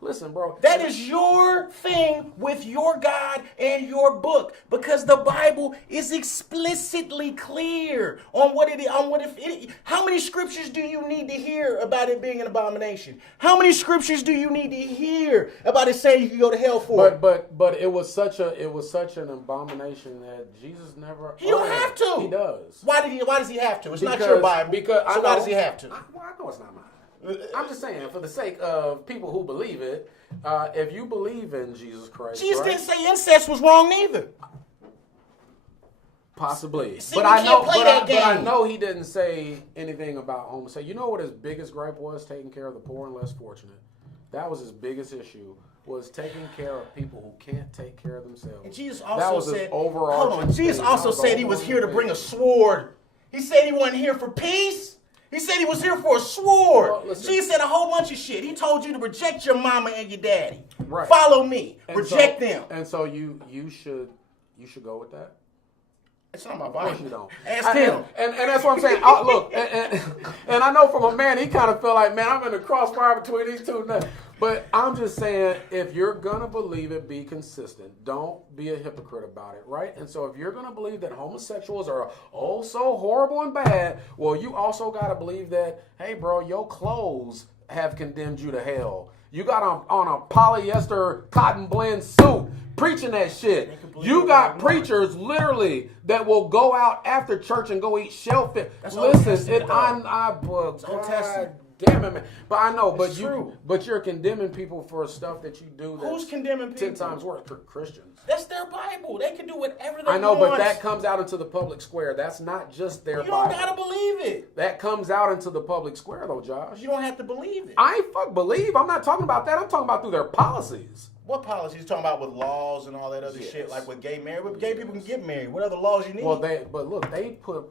Listen, bro. That is your thing with your God and your book, because the Bible is explicitly clear on what it is. How many scriptures do you need to hear about it being an abomination? How many scriptures do you need to hear about it saying you can go to hell for it? But it was such an abomination that Jesus never. He don't have to. He does. Why does he have to? It's not your Bible. So why does he have to? I know it's not mine. I'm just saying, for the sake of people who believe it, if you believe in Jesus Christ, Jesus right? didn't say incest was wrong neither. Possibly, See, but we I can't know, play but that I, but I game. know he didn't say anything about homosexuality. You know what his biggest gripe was? Taking care of the poor and less fortunate. That was his biggest issue. Was taking care of people who can't take care of themselves. And Jesus That also was his said, overarching hold on, Jesus thing. also That was said the he was overarching here to bring a thing. sword. He said he wasn't here for peace. He said he was here for a sword. Well, listen. Jesus said a whole bunch of shit. He told you to reject your mama and your daddy. Right. Follow me. And Reject so, them. And so you should go with that. It's not my Of course Bible. you don't. Ask him. And that's what I'm saying. Look, and I know from a man, he kind of feel like, man, I'm in the crossfire between these two. But I'm just saying, if you're going to believe it, be consistent. Don't be a hypocrite about it, right? And so if you're going to believe that homosexuals are oh so horrible and bad, well, you also got to believe that, hey, bro, your clothes have condemned you to hell. You got on a polyester cotton blend suit preaching that shit. You got preachers literally that will go out after church and go eat shellfish. That's Old Listen, Testament, Old Old Testament. Damn it, man. But I know, It's true. but you're condemning people for stuff that you do. That's Who's condemning people? 10 times worse. Christians. That's their Bible. They can do whatever they I know, want. but that comes out into the public square. That's not just their You don't Bible. gotta believe it. That comes out into the public square, though, Josh. You don't have to believe it. I ain't fuck believe. I'm not talking about that. I'm talking about through their policies. What policies you talking about with laws and all that other Yes. shit? Like with gay marriage, with gay people can get married. What other laws you need? Well,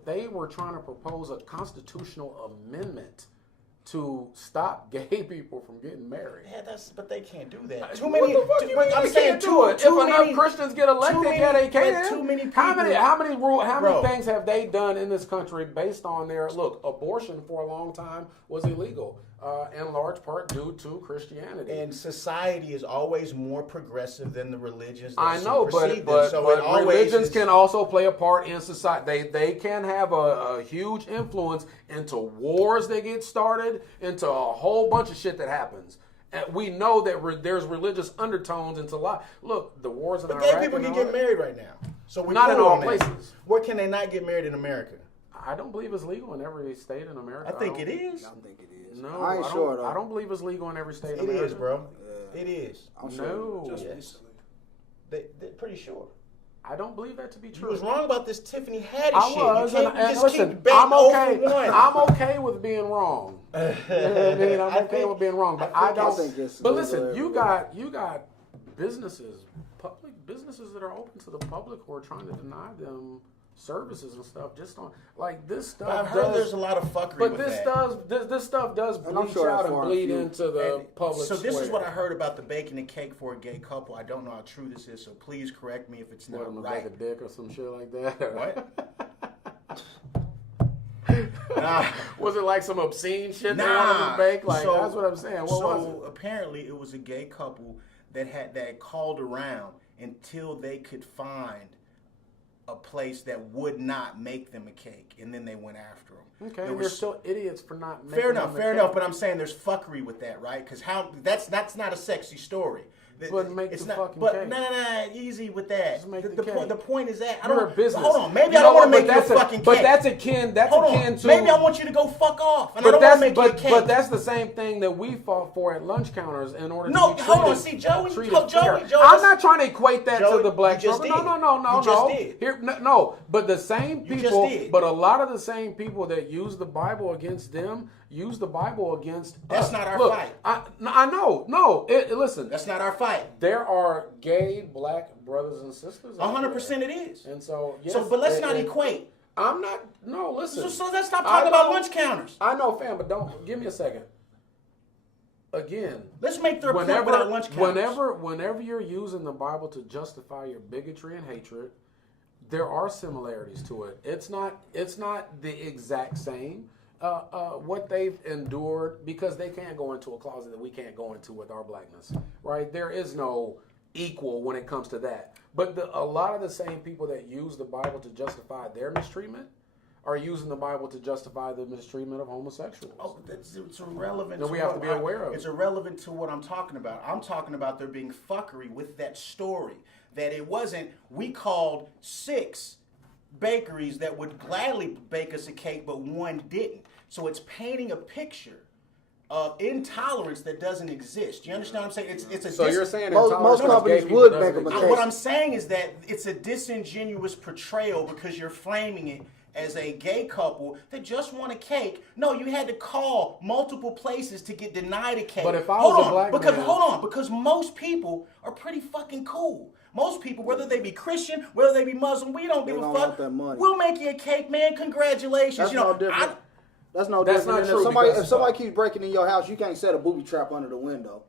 they were trying to propose a constitutional amendment to stop gay people from getting married. yeah, but they can't do that. What Too many. the fuck you mean I'm they saying can't do it? If enough many, Christians get elected, many- yeah, they but can. too many How people- many Bro. things have they done in this country based on their look? Abortion for a long time was illegal, in large part due to Christianity. And society is always more progressive than the religions. That I know, supersede but them. So it always religions is- can also play a part in society. They can have a huge influence into wars that get started, into a whole bunch of shit that happens. And we know that there's religious undertones into life. Look, the wars in But Iraq. gay people and can all get that. married right now. So we Not in cool all on that. places. Where can they not get married in America? I don't believe it's legal in every state in America. I think it is. I don't think it is. No, I ain't don't, sure though. I don't believe it's legal in every state in It America. is, bro. Yeah. It is. I'm sure. No, Just Yes. recently. They're pretty sure. I don't believe that to be You true. was wrong about this Tiffany Haddish I shit. was, You can't and just listen, keep betting I'm okay. 0 for 1. I'm okay with being wrong. You know what I mean? I'm I okay think- with being wrong, but I I don't. think it's But legal listen, you everywhere. got businesses, public businesses that are open to the public who are trying to deny them services and stuff. Just on like this stuff. I've heard does, there's a lot of fuckery but with this that. this stuff does And I'm bleach sure out that's and far and bleed few. into the And public. so this is square. what I heard about the baking a cake for a gay couple. I don't know how true this is, so please correct me if it's What, not I'm right. like a dick or some shit like that. What? Nah. Was it like some obscene shit they Nah. wanted to bake? Like So- that's what I'm saying. What was it? apparently it was a gay couple that called around until they could find a place that would not make them a cake, and then they went after them. Okay, There and was- they're still idiots for not making Fair enough, them a fair cake. enough. But I'm saying there's fuckery with that, right? Because that's not a sexy story. But make it's the not, fucking but cake. no, easy with that. Just make the, the the cake. point. The point is that I You're don't. a business. Hold on, maybe You I know don't want what? to make you a But fucking But cake. that's akin. That's Hold akin on, to. maybe I want you to go fuck off, and I But don't want that's to make you a cake. but that's the same thing that we fought for at lunch counters in order No, to be hold on. treated- See, Joey, treated Joey, fair. Joey, I'm not trying to equate that Joey, to the black you just struggle. did. No. You just did. Here, no. But the same You just people, did. but a lot of the same people that use the Bible against them use the Bible against That's us. not our Look, fight. I know. No, listen. That's not our fight. There are gay black brothers and sisters. out 100% there. it is. And so, yes, So, but let's it- not it- equate. I'm not. No, listen. So let's stop I talking about know- lunch counters. I know, fam, but don't give me a second. again, Let's make their point without lunch counters. whenever you're using the Bible to justify your bigotry and hatred, there are similarities to it. It's not the exact same. What they've endured, because they can't go into a closet that we can't go into with our blackness, right? There is no equal when it comes to that. But a lot of the same people that use the Bible to justify their mistreatment are using the Bible to justify the mistreatment of homosexuals. Oh, it's irrelevant. And we have to be aware of it. It's irrelevant to what I'm talking about. I'm talking about there being fuckery with that story. That it wasn't, we called 6 bakeries that would gladly bake us a cake, but one didn't. So it's painting a picture of intolerance that doesn't exist. You understand what I'm saying? It's a So you're saying most intolerance towards companies gay people would doesn't make them a exist? case. What I'm saying is that it's a disingenuous portrayal because you're framing it as a gay couple that just want a cake. No, you had to call multiple places to get denied a cake. But if I was a black man... Hold on, because most people are pretty fucking cool. Most people, whether they be Christian, whether they be Muslim, we don't give a don't fuck. want that money. We'll make you a cake, man. Congratulations. That's You know, no different. That's no That's different. not than true, if because- somebody keeps breaking in your house, you can't set a booby trap under the window.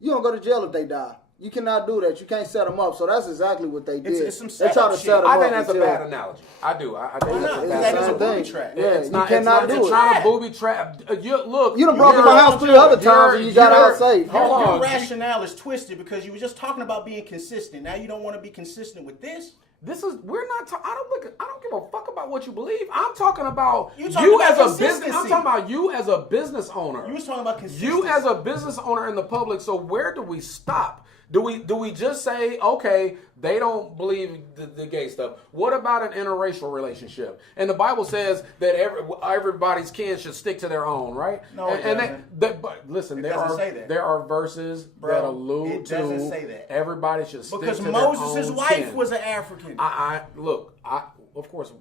You don't go to jail if they die. You cannot do that. You can't set them up. So that's exactly what they did. It's some they try to setup set them shit. up. I think that's a until- bad analogy. I do. I think Why that's not? a That bad is a analogy. booby thing. trap. Yeah, It's you not, cannot it's do not, it. It's not a booby trap. Look, You done broke in my house 3 other times and you got out safe. Hold Your on. rationale is twisted because you were just talking about being consistent. Now you don't want to be consistent with this. We're not. I don't give a fuck about what you believe. I'm talking about You talking about as a business. I'm consistency. talking about you as a business owner. You was talking about consistency. You as a business owner in the public. So where do we stop? Do we just say, okay, they don't believe the gay stuff? What about an interracial relationship? And the Bible says that everybody's kids should stick to their own, right? No, it doesn't. But listen, doesn't say that. there are verses Bro, that allude it to doesn't say that. everybody should stick Because to their Moses' own wife kin. was an African. Of course,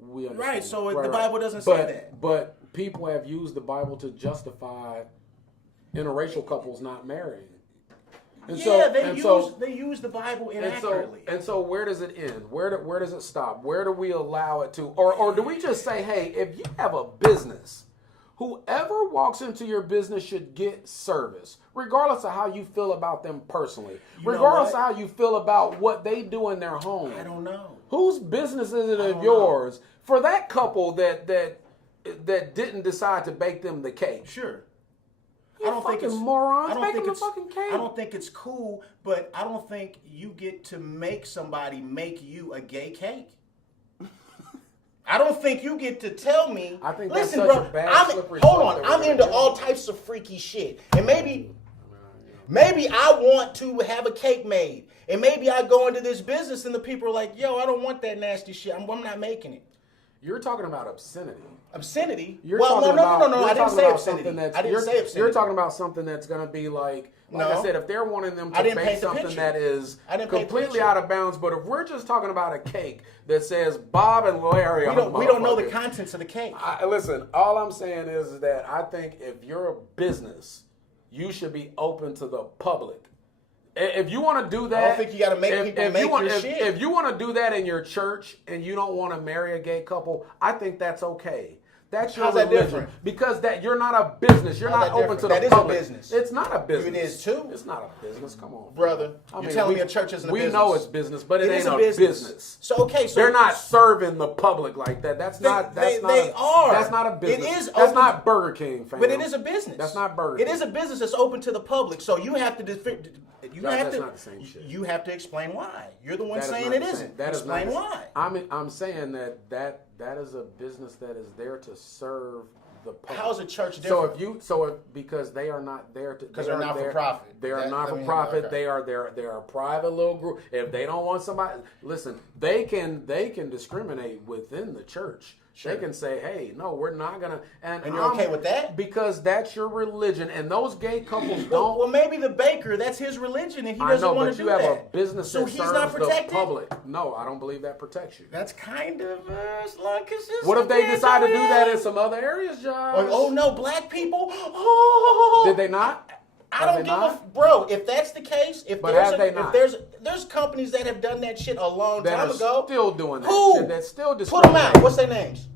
we understand. Right, so that. the Bible doesn't say that. But people have used the Bible to justify interracial couples not marrying. And they use the Bible inaccurately. And so where does it end? Where does it stop? Where do we allow it to? Or do we just say, hey, if you have a business, whoever walks into your business should get service, regardless of how you feel about them personally, regardless of how you feel about what they do in their home. I don't know. Whose business is it of yours? For that couple that didn't decide to bake them the cake. Sure. You fucking morons, bake them the fucking cake. I don't think it's cool, but I don't think you get to make somebody make you a gay cake. I don't think you get to tell me. I think that's listen, such bro. a bad slippery slope Hold on. that I'm we're into gonna all do. types of freaky shit, and maybe I want to have a cake made, and maybe I go into this business and the people are like, "Yo, I don't want that nasty shit. I'm not making it." You're talking about obscenity. Obscenity? You're No. you're I didn't talking say about obscenity. something that's- I didn't say obscenity. You're talking about something that's going to be like I No. said, if they're wanting them I to didn't bake paint the something picture. that is I didn't paint the completely picture. out of bounds, but if we're just talking about a cake that says Bob and Larry, We don't know the contents of the cake. Listen, all I'm saying is that I think if you're a business, you should be open to the public. If you want to do that, I don't think you gotta make people make your shit. If you want to do that in your church and you don't want to marry a gay couple, I think that's okay. That's your How's that religion. different? Because you're not a business. You're How's not that open to different? the That is a public. business. It's not a business. It is too. It's not a business. Come on, Brother. I You're telling me a church isn't a we business. know it's business, but it ain't is a a business. So okay, so they're not serving the public like that. That's They not. are. That's not a business. It is That's open not Burger King, fam. But it is a business. That's not Burger It King. is a business that's open to the public. So you have to defend. That's not the same shit. You have to explain why. You're the one That is saying not it the same. isn't. That is not Explain the why. same. I'm saying that is a business that is there to serve the public. How is a church different? Because they are not there to Because they're not for profit. They are That- not I for mean, profit. okay. They're a private little group. If they don't want somebody, listen, they can discriminate within the church. Sure. They can say, hey, no, we're not gonna. And you're okay with that? Because that's your religion, and those gay couples don't. Well, maybe the baker, that's his religion, and he I doesn't know, want but to you do have that. a business So that he's serves not protected? the public. No, I don't believe that protects you. That's kind of like What if they decide to do that in some other areas, Josh? Oh no, black people. Oh, Did they not? I Have don't they give not? a bro. If that's the case, if But there's have they not? if there's companies that have done that shit a long That time are ago, still doing that Who? shit. That's still put them discriminating. out. What's their names?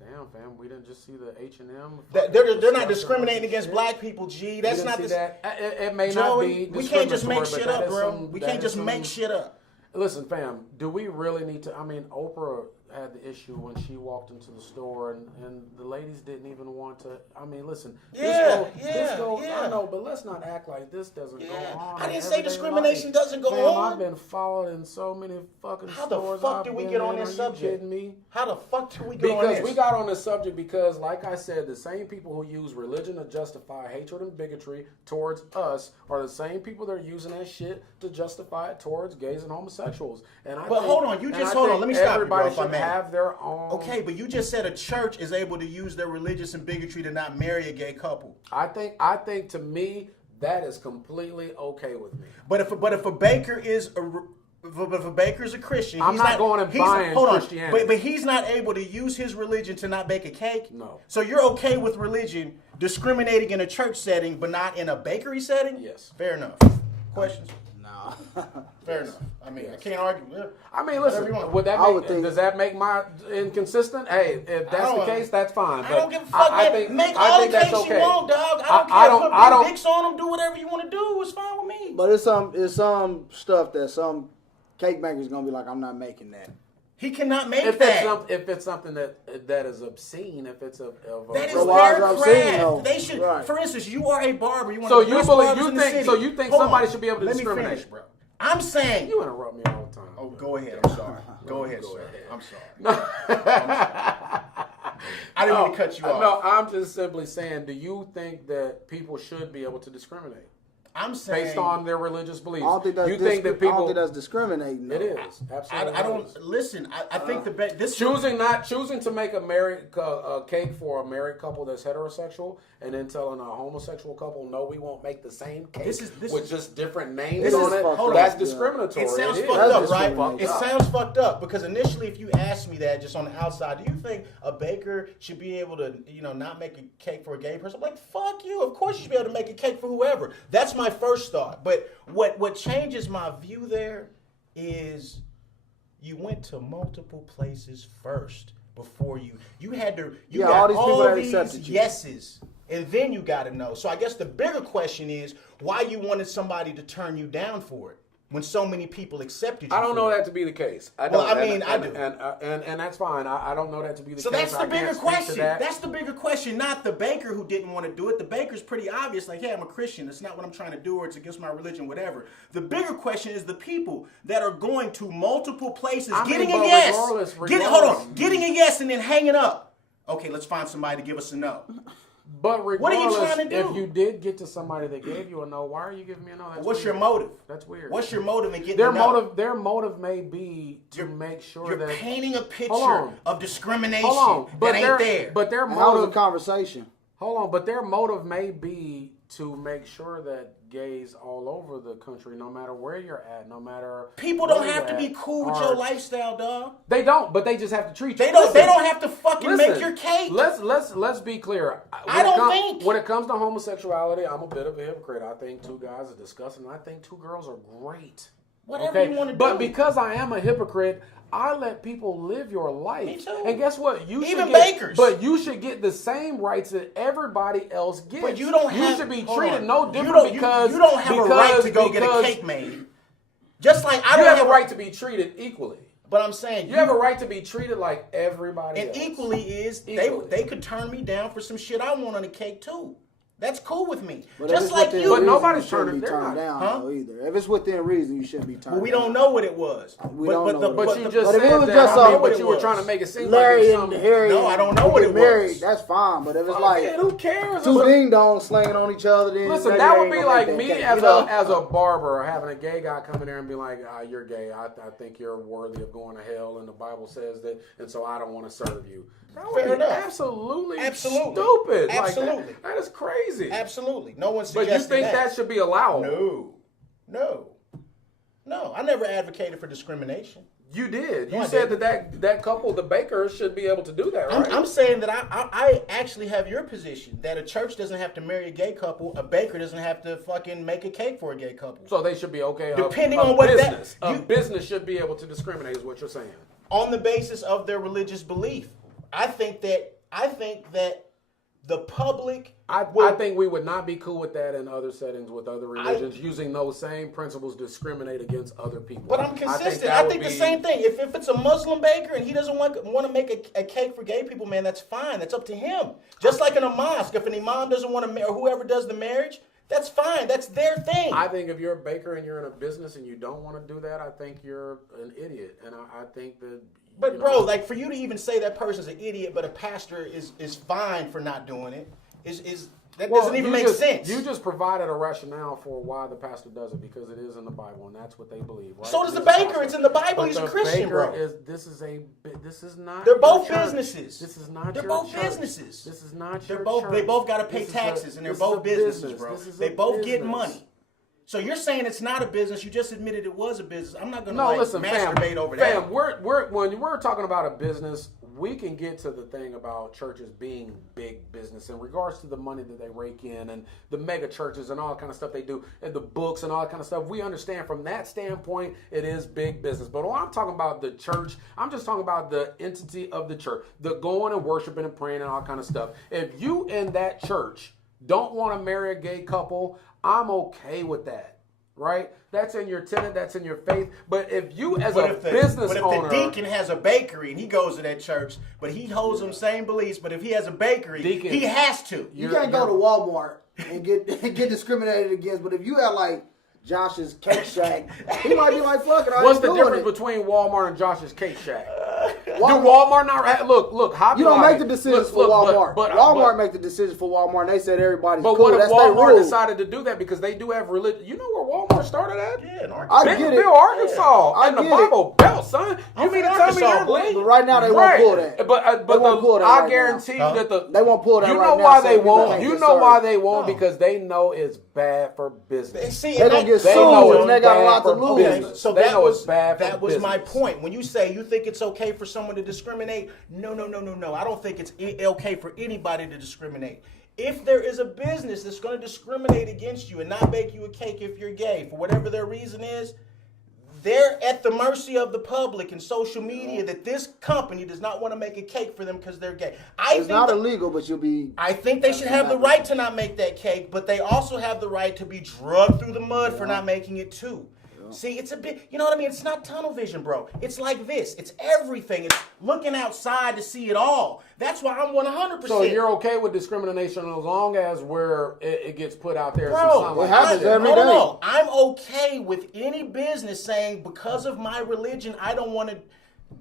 Damn, fam, we We didn't just see the H&M. They're not discriminating against black people, G. That's not that. It may Joey, not be. we can't just make discriminatory, shit but up, that is bro. some- We that can't is just some- make shit up. Listen, fam, do we really need to? I mean, Oprah had the issue when she walked into the store and the ladies didn't even want to. I mean, listen. Yeah. I know, but let's not act like this doesn't go on. I in didn't say everyday discrimination life. doesn't go Fam, on. I've been followed in so many fucking How the stores. fuck I've did we been get on in. this Are you subject? kidding me? How the fuck did we get on this? Because we got on this subject because, like I said, the same people who use religion to justify hatred and bigotry towards us are the same people that are using that shit to justify it towards gays and homosexuals. And I But think, hold on, you and just I hold on. think Let me stop you, bro, everybody if I should may. have their own. Okay, but you just said a church is able to use their religious and bigotry to not marry a gay couple. I think to me that is completely okay with me. But if a baker is if a baker's a Christian, I'm he's not going and he's- buying hold on, Christianity. but he's not able to use his religion to not bake a cake. No. So you're okay with religion discriminating in a church setting, but not in a bakery setting? Yes. Fair enough. Questions? No. Fair enough. I mean, I can't argue. Yeah. I mean, Whatever listen. you want. Would that I would make? think- Does that make my inconsistent? Hey, if that's the don't- case, that's fine. I But don't give a fuck. I man. think Make I all think the that's cakes okay. you want, dog. I don't I care. don't- Put I don't- big dicks on them. Do whatever you want to do. It's fine with me. But it's some stuff that some cake makers gonna be like, I'm not making that. He cannot make If that. it's something that is obscene, if it's of That is So why their is it obscene, craft. though? They should. Right. For instance, you are a barber. You want So the you best believe- barbers you in the think- city. so you think Hold somebody on. should be able to Let me discriminate? finish, bro. I'm saying. You interrupt me all the time. Oh, go ahead. I'm sorry. Go ahead, sir. ahead. I'm sorry. I didn't mean to cut you off. No, I'm just simply saying, do you think that people should be able to discriminate I'm saying. based on their religious beliefs? I don't think that's you think that I don't people? think that's discriminating. It though. is absolutely. I don't is. listen. I think this choosing to make a cake for a married couple that's heterosexual, and then telling a homosexual couple, no, we won't make the same cake with just different names this on is- it. hold on. That's Yeah. discriminatory. It sounds is. fucked That's up, right? discrimination. It sounds fucked up because initially, if you asked me that just on the outside, do you think a baker should be able to, not make a cake for a gay person? I'm like, fuck you. Of course you should be able to make a cake for whoever. That's my first thought. But what changes my view there is you went to multiple places first before you had to you Yeah, got all these people that these accepted you. yeses. And then you got to know. So I guess the bigger question is why you wanted somebody to turn you down for it when so many people accepted you. I don't know for it. that to be the case. I Well, don't. I mean, I do. and that's fine. I don't know that to be the So case. that's the I can't bigger speak to question. that. That's the bigger question, not the baker who didn't want to do it. The baker's pretty obvious, like, hey, I'm a Christian. That's not what I'm trying to do, or it's against my religion, whatever. The bigger question is the people that are going to multiple places, getting a yes. Getting a yes and then hanging up. Okay, let's find somebody to give us a no. But What are you regardless, trying to do? if you did get to somebody that gave you a no, why are you giving me a no? That's What's your weird. motive? That's weird. What's your motive in getting Their a no? Their motive may be to make sure You're that painting a picture on. of discrimination hold on, but that ain't there. But their And that was a motive. conversation. Hold on, but their motive may be to make sure that gays all over the country, no matter where you're at, no matter People where don't have you're to be at, cool with are- your lifestyle, dog. They don't, but they just have to treat you. They don't. Listen, They don't have to fucking make listen, your cake. Let's be clear. I don't think. When it comes to homosexuality, I'm a bit of a hypocrite. I think two guys are disgusting. I think two girls are great. Whatever you want to do. But because I am a hypocrite, I let people live your life. Me too. And guess what? You Even should get, bakers. But you should get the same rights that everybody else gets. But you don't have. You should be hold treated on. no You different don't- because you don't have a right to go get a because cake made. Just like I You don't have a right to be treated equally. But I'm saying You have a right to be treated like everybody and else. equally is Equally. they could turn me down for some shit I want on the cake too. That's cool with me. But if Just it's like within you. But reason, nobody's you shouldn't turning- be they're turned not. down Huh? though, either. If it's within reason, you shouldn't be turned Well, we down. don't know what it was. We don't know what it But was. you but- just but if said it was that. just I know some- what you were was. trying to make it seem Larry like it's and something. Harry. No, I don't know what get it married, was. that's fine. But if it's Fuck like it, who cares? two ding dongs slinging on each other, then Listen, maybe that they would ain't be gonna like make me that cake, as you know? as a barber having a gay guy come in there and be like, "You're gay. I think you're worthy of going to hell, and the Bible says that, and so I don't want to serve you." That would Fair be enough. absolutely Absolutely. stupid. Absolutely. Like, that is crazy. Absolutely. No one But suggested you think that should be allowable? No. I never advocated for discrimination. You did. No, You I said didn't. that couple, the bakers, should be able to do that, right? I'm saying that I actually have your position that a church doesn't have to marry a gay couple, a baker doesn't have to fucking make a cake for a gay couple. So they should be okay. Depending on what business, that- a you- business should be able to discriminate, is what you're saying. On the basis of their religious belief. I think that I think that the public. I think we would not be cool with that in other settings with other religions using those same principles to discriminate against other people. But I'm consistent. I think the same thing. If it's a Muslim baker and he doesn't want to make a cake for gay people, man, that's fine. That's up to him. Just like in a mosque, if an imam doesn't want to, or whoever does the marriage, that's fine. That's their thing. I think if you're a baker and you're in a business and you don't want to do that, I think you're an idiot. And I think that. But bro, like for you to even say that person's an idiot, but a pastor is fine for not doing it, that doesn't even make sense. You just provided a rationale for why the pastor does it because it is in the Bible and that's what they believe, right? So does the baker. It's in the Bible. He's a Christian, bro. This is not. They're both businesses. This is not. They're both businesses. This is not. They're both. They both got to pay taxes, and they're both businesses, bro. They both get money. So you're saying it's not a business. You just admitted it was a business. I'm not going to masturbate over that. Fam, when we're talking about a business, we can get to the thing about churches being big business in regards to the money that they rake in and the mega churches and all that kind of stuff they do and the books and all that kind of stuff. We understand from that standpoint, it is big business. But when I'm talking about the church, I'm just talking about the entity of the church, the going and worshiping and praying and all kind of stuff. If you in that church don't want to marry a gay couple, I'm okay with that, right? That's in your tenet, that's in your faith. But if you as business owner... But if the deacon has a bakery and he goes to that church, but he holds them same beliefs, but if he has a bakery, he has to. You can't go to Walmart and get discriminated against, but if you have like Josh's Cake Shack, he might be like, fuck it, What's the difference between Walmart and Josh's Cake Shack? Do Walmart not look? You don't make the decisions for Walmart. But Walmart make the decisions for Walmart. And they said everybody's cool. But what if Walmart decided to do that because they do have religion? You know where Walmart started at? Yeah, in Arkansas. Bentonville, Arkansas, and the Bible Belt, son. You mean to tell me you're late? But right now they won't pull that. But I guarantee that they won't pull that. You know why they won't? You know why they won't? Because they know it's bad for business. They don't get sued and they got a lot to lose. Okay, so that was my point. When you say you think it's okay for someone to discriminate, no. I don't think it's okay for anybody to discriminate. If there is a business that's going to discriminate against you and not bake you a cake if you're gay, for whatever their reason is, they're at the mercy of the public and social media that this company does not want to make a cake for them because they're gay. It's not illegal, but you'll be... I think they should have the right to not make that cake, but they also have the right to be drugged through the mud for not making it too. See, it's a bit, you know what I mean? It's not tunnel vision, bro. It's like this. It's everything. It's looking outside to see it all. That's why I'm 100%. So you're okay with discrimination as long as where it gets put out there? Bro, what happens every day? No. I'm okay with any business saying because of my religion, I don't want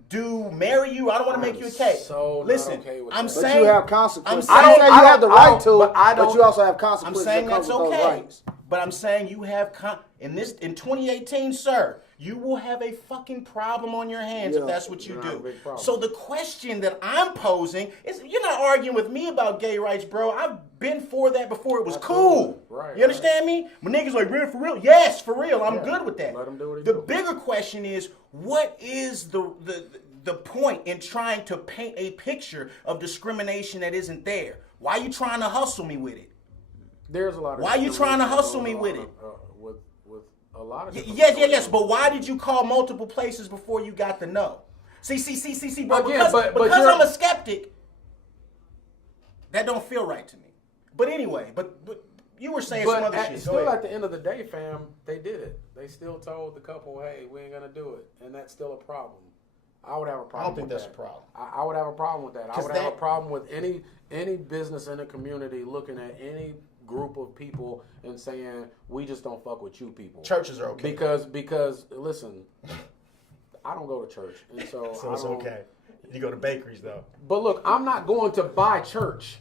to marry you. I don't want to make you a cake. So listen, okay with I'm that. saying you have consequences. I'm saying you have the right to, but you also have consequences. I'm saying that that's come with those okay. rights. But I'm saying you have in 2018, sir, you will have a fucking problem on your hands if that's what you do. So the question that I'm posing is, you're not arguing with me about gay rights, bro. I've been for that before it was cool. Right, you understand me? When niggas like, man, for real? Yes, for real. I'm good with that. Let him do what he The do. bigger question is, what is the point in trying to paint a picture of discrimination that isn't there? Why are you trying to hustle me with it? There's a lot of... Why are you trying to hustle me with it? With a lot of... Yes. But why did you call multiple places before you got the no? See, bro. Again, because I'm a skeptic, that don't feel right to me. But anyway, but you were saying some other shit. Still, at the end of the day, fam, they did it. They still told the couple, hey, we ain't gonna do it, and that's still a problem. I would have a problem. I don't think with that's that. a problem. I would have a problem with that. I would have a problem with any business in the community looking at any group of people and saying we just don't fuck with you people. Churches are okay. Because listen, I don't go to church, and so it's okay. You go to bakeries though. But look, I'm not going to buy church.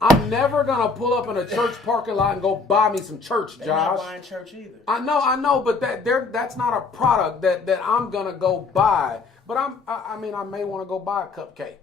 I'm never gonna pull up in a church parking lot and go buy me some church, Josh. They're not buying church either. I know, but that's not a product that I'm gonna go buy. But I mean, I may want to go buy a cupcake.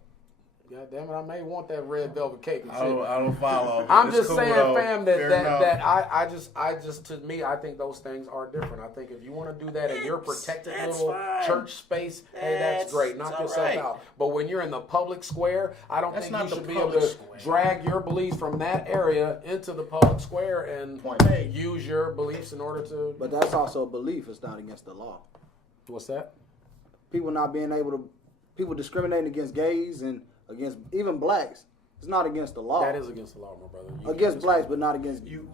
God damn it, I may want that red velvet cake and shit. I don't follow. I'm just saying, fam, that I just to me, I think those things are different. I think if you want to do that in your protected little church space, hey, that's great. Knock yourself out. But when you're in the public square, I don't think you should be able to drag your beliefs from that area into the public square and use your beliefs in order to. But that's also a belief. It's not against the law. What's that? People not being able to, people discriminating against gays and against even blacks. It's not against the law. That is against the law, my brother. You Against can't blacks, disagree. but not against You.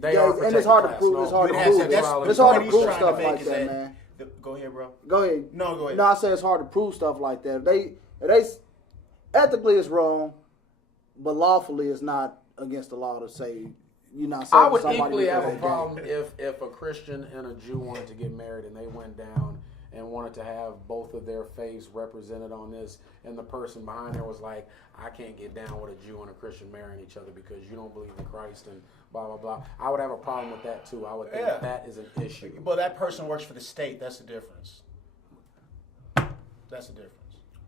They are and it's hard to protected prove. class. It's hard to No, prove. homosexuality It's hard is to He's prove trying to stuff make like is that, man. Go ahead, bro. Go ahead. No, go ahead. No, I say it's hard to prove stuff like that. They ethically it's wrong, but lawfully it's not against the law to say you're not. I would somebody equally because have a they problem if a Christian and a Jew wanted to get married and they went down and wanted to have both of their faiths represented on this, and the person behind there was like, I can't get down with a Jew and a Christian marrying each other because you don't believe in Christ and blah, blah, blah. I would have a problem with that too. I would think that is an issue. But that person works for the state. That's the difference. That's the difference.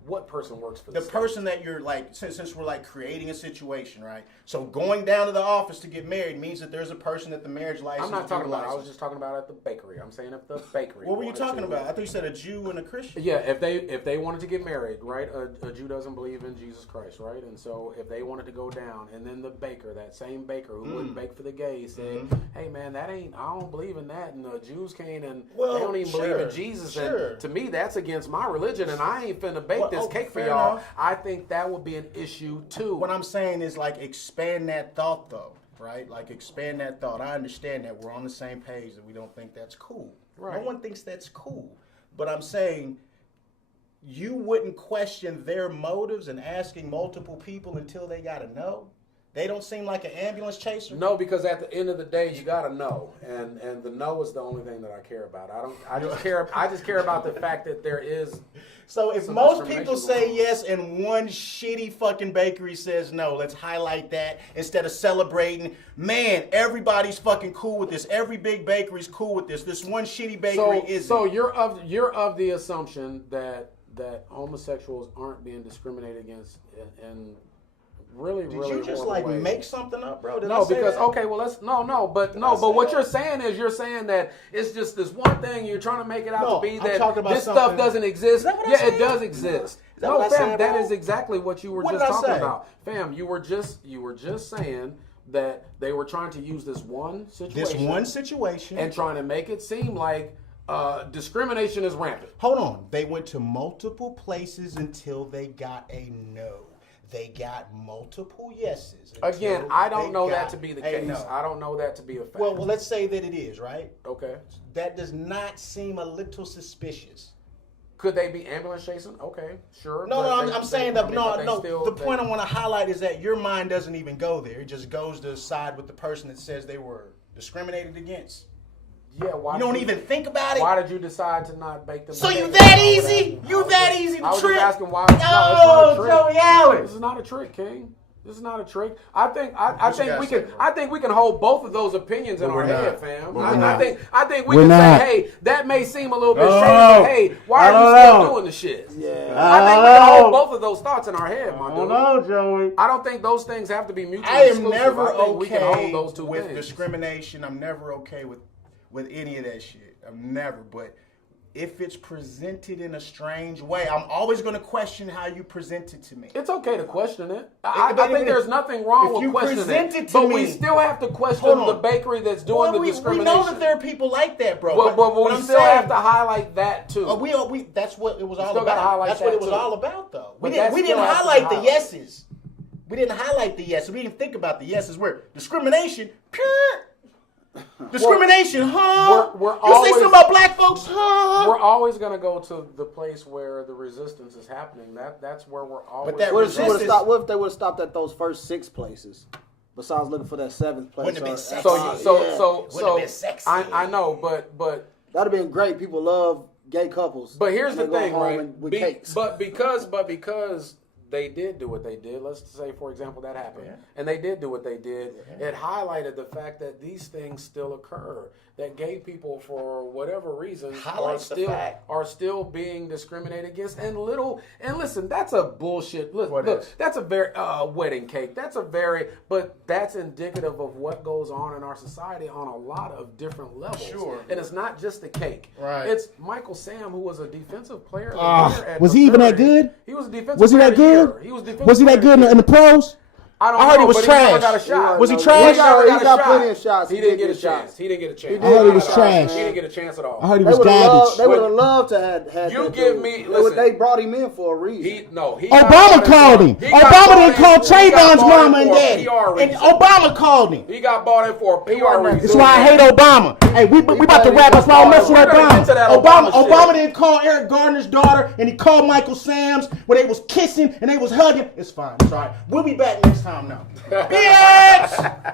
What person works for The state? person that you're like, since we're like creating a situation, right? So going down to the office to get married means that there's a person at the marriage license. I'm not talking about. I was license. just talking about at the bakery. I'm saying if the bakery. What were you wanted talking to- about? I thought you said a Jew and a Christian. Yeah, if they wanted to get married, right? A Jew doesn't believe in Jesus Christ, right? And so if they wanted to go down, and then the baker, that same baker who wouldn't bake for the gays, said, "Hey man, I don't believe in that, and the Jews can't, and Well, they don't even believe in sure, Jesus, sure. and to me that's against my religion, and I ain't finna bake Well, this cake for fair y'all." enough. I think that would be an issue too. What I'm saying is like expand that thought though, right? Like expand that thought. I understand that we're on the same page that we don't think that's cool. Right. No one thinks that's cool. But I'm saying you wouldn't question their motives and asking multiple people until they gotta know. They don't seem like an ambulance chaser. No, because at the end of the day, you gotta know, and the no is the only thing that I care about. I just care about the fact that there is. So if Some most discrimination people going say on. yes and one shitty fucking bakery says no, let's highlight that instead of celebrating. Man, everybody's fucking cool with this. Every big bakery's cool with this. This one shitty bakery isn't. So you're of the assumption that homosexuals aren't being discriminated against in really Did really you just horrible like ways. make something up, bro? Did I No, say because that? okay, well let's but what you're saying is you're saying that it's just this one thing you're trying to make it out No, to be I'm that talking about this something- stuff doesn't exist. Is that what I Yeah, said? it does exist. Is that No, what I fam, said, that bro? is exactly what you were What just did I talking say? about. Fam, you were just saying that they were trying to use this one situation and trying to make it seem like discrimination is rampant. Hold on. They went to multiple places until they got a no. They got multiple yeses. Again, until I don't they know got that to be the a case. no. I don't know that to be a fact. Well, let's say that it is, right? Okay. That does not seem a little suspicious. Could they be ambulance chasing? Okay, sure. No, but no, they- I'm saying they- that. I mean, No, but they no. still- The they- point I want to highlight is that your mind doesn't even go there. It just goes to side with the person that says they were discriminated against. Yeah, why? You did don't even think about it. Why did you decide to not bake them? So you potatoes that and all easy? You that easy to I was trick? just asking why. Oh, No, it's not a trick. Joey Allen. This is not a trick, King. This is not a trick. I think you we guys can. say, bro? I think we can hold both of those opinions in But our we're head, not. fam. But I we're not. think we We're can not. say, hey, that may seem a little bit No. shady, but hey, why I are don't you still know. doing the shit? Yeah. I think we can hold both of those thoughts in our head, my I dude. don't know, Joey. I don't think those things have to be mutually I am exclusive. never I think we can okay hold those two with things. discrimination. I'm never okay with any of that shit. I'm never. But if it's presented in a strange way, I'm always going to question how you present it to me. It's okay to question it. I But think if- there's nothing wrong if with you questioning present it. it to But me- we still have to question Hold on. the bakery that's doing Well, the we discrimination. know that there are people like that, bro. but we I'm still saying, have to highlight that too. we that's what it was all still gotta about. highlight That's what that it was too. all about, though. But We that didn't still has to be highlight the highlighted. yeses. We didn't highlight the yeses. We didn't think about the yeses. Where discrimination, pure. Discrimination, huh? we're you always- say something about black folks, huh? We're always gonna go to the place where the resistance is happening. That's where we're always. that What if, resistance- what if they would have stopped at those first 6 places? Besides looking for that 7th place. Wouldn't have been or- sexy. so Wouldn't have been sexy. I know, but That'd have been great. People love gay couples. But here's They the go thing, home right? and- with cakes. But because they did do what they did, let's say, for example, that happened, and they did do what they did, it highlighted the fact that these things still occur, that gay people, for whatever reason, Highlights the fact. are still being discriminated against. And listen, that's a bullshit. Look, What is? that's a very wedding cake. But that's indicative of what goes on in our society on a lot of different levels. Sure. And it's not just the cake. Right. It's Michael Sam, who was a defensive player. Was he even that good? He was a defensive Was he player that of the good? year. He was defensive Was he that player good of in the the pros? I don't I heard know, he was but trash. He never got a shot. Was he He trash? got plenty of shots. He didn't get a chance. He didn't get a chance. I heard he was He trash. didn't get a chance at all. I heard he They was would have garbage. loved. They would have loved to have had. You that give dude. me- They listen. They brought him in for a reason. He got Obama bought in called for- him. he got Obama bought didn't in- call he got Trayvon's bought in mama and for a daddy. PR And reason. Obama called him. He got bought in for a PR reason. That's why I hate Obama. Hey, we about to wrap. That's why I don't mess with We're gonna get to that Obama. Obama shit. Obama didn't call Eric Garner's daughter, and he called Michael Sam's when they was kissing and they was hugging. It's fine. It's all right. We'll be back next time now. Bitch!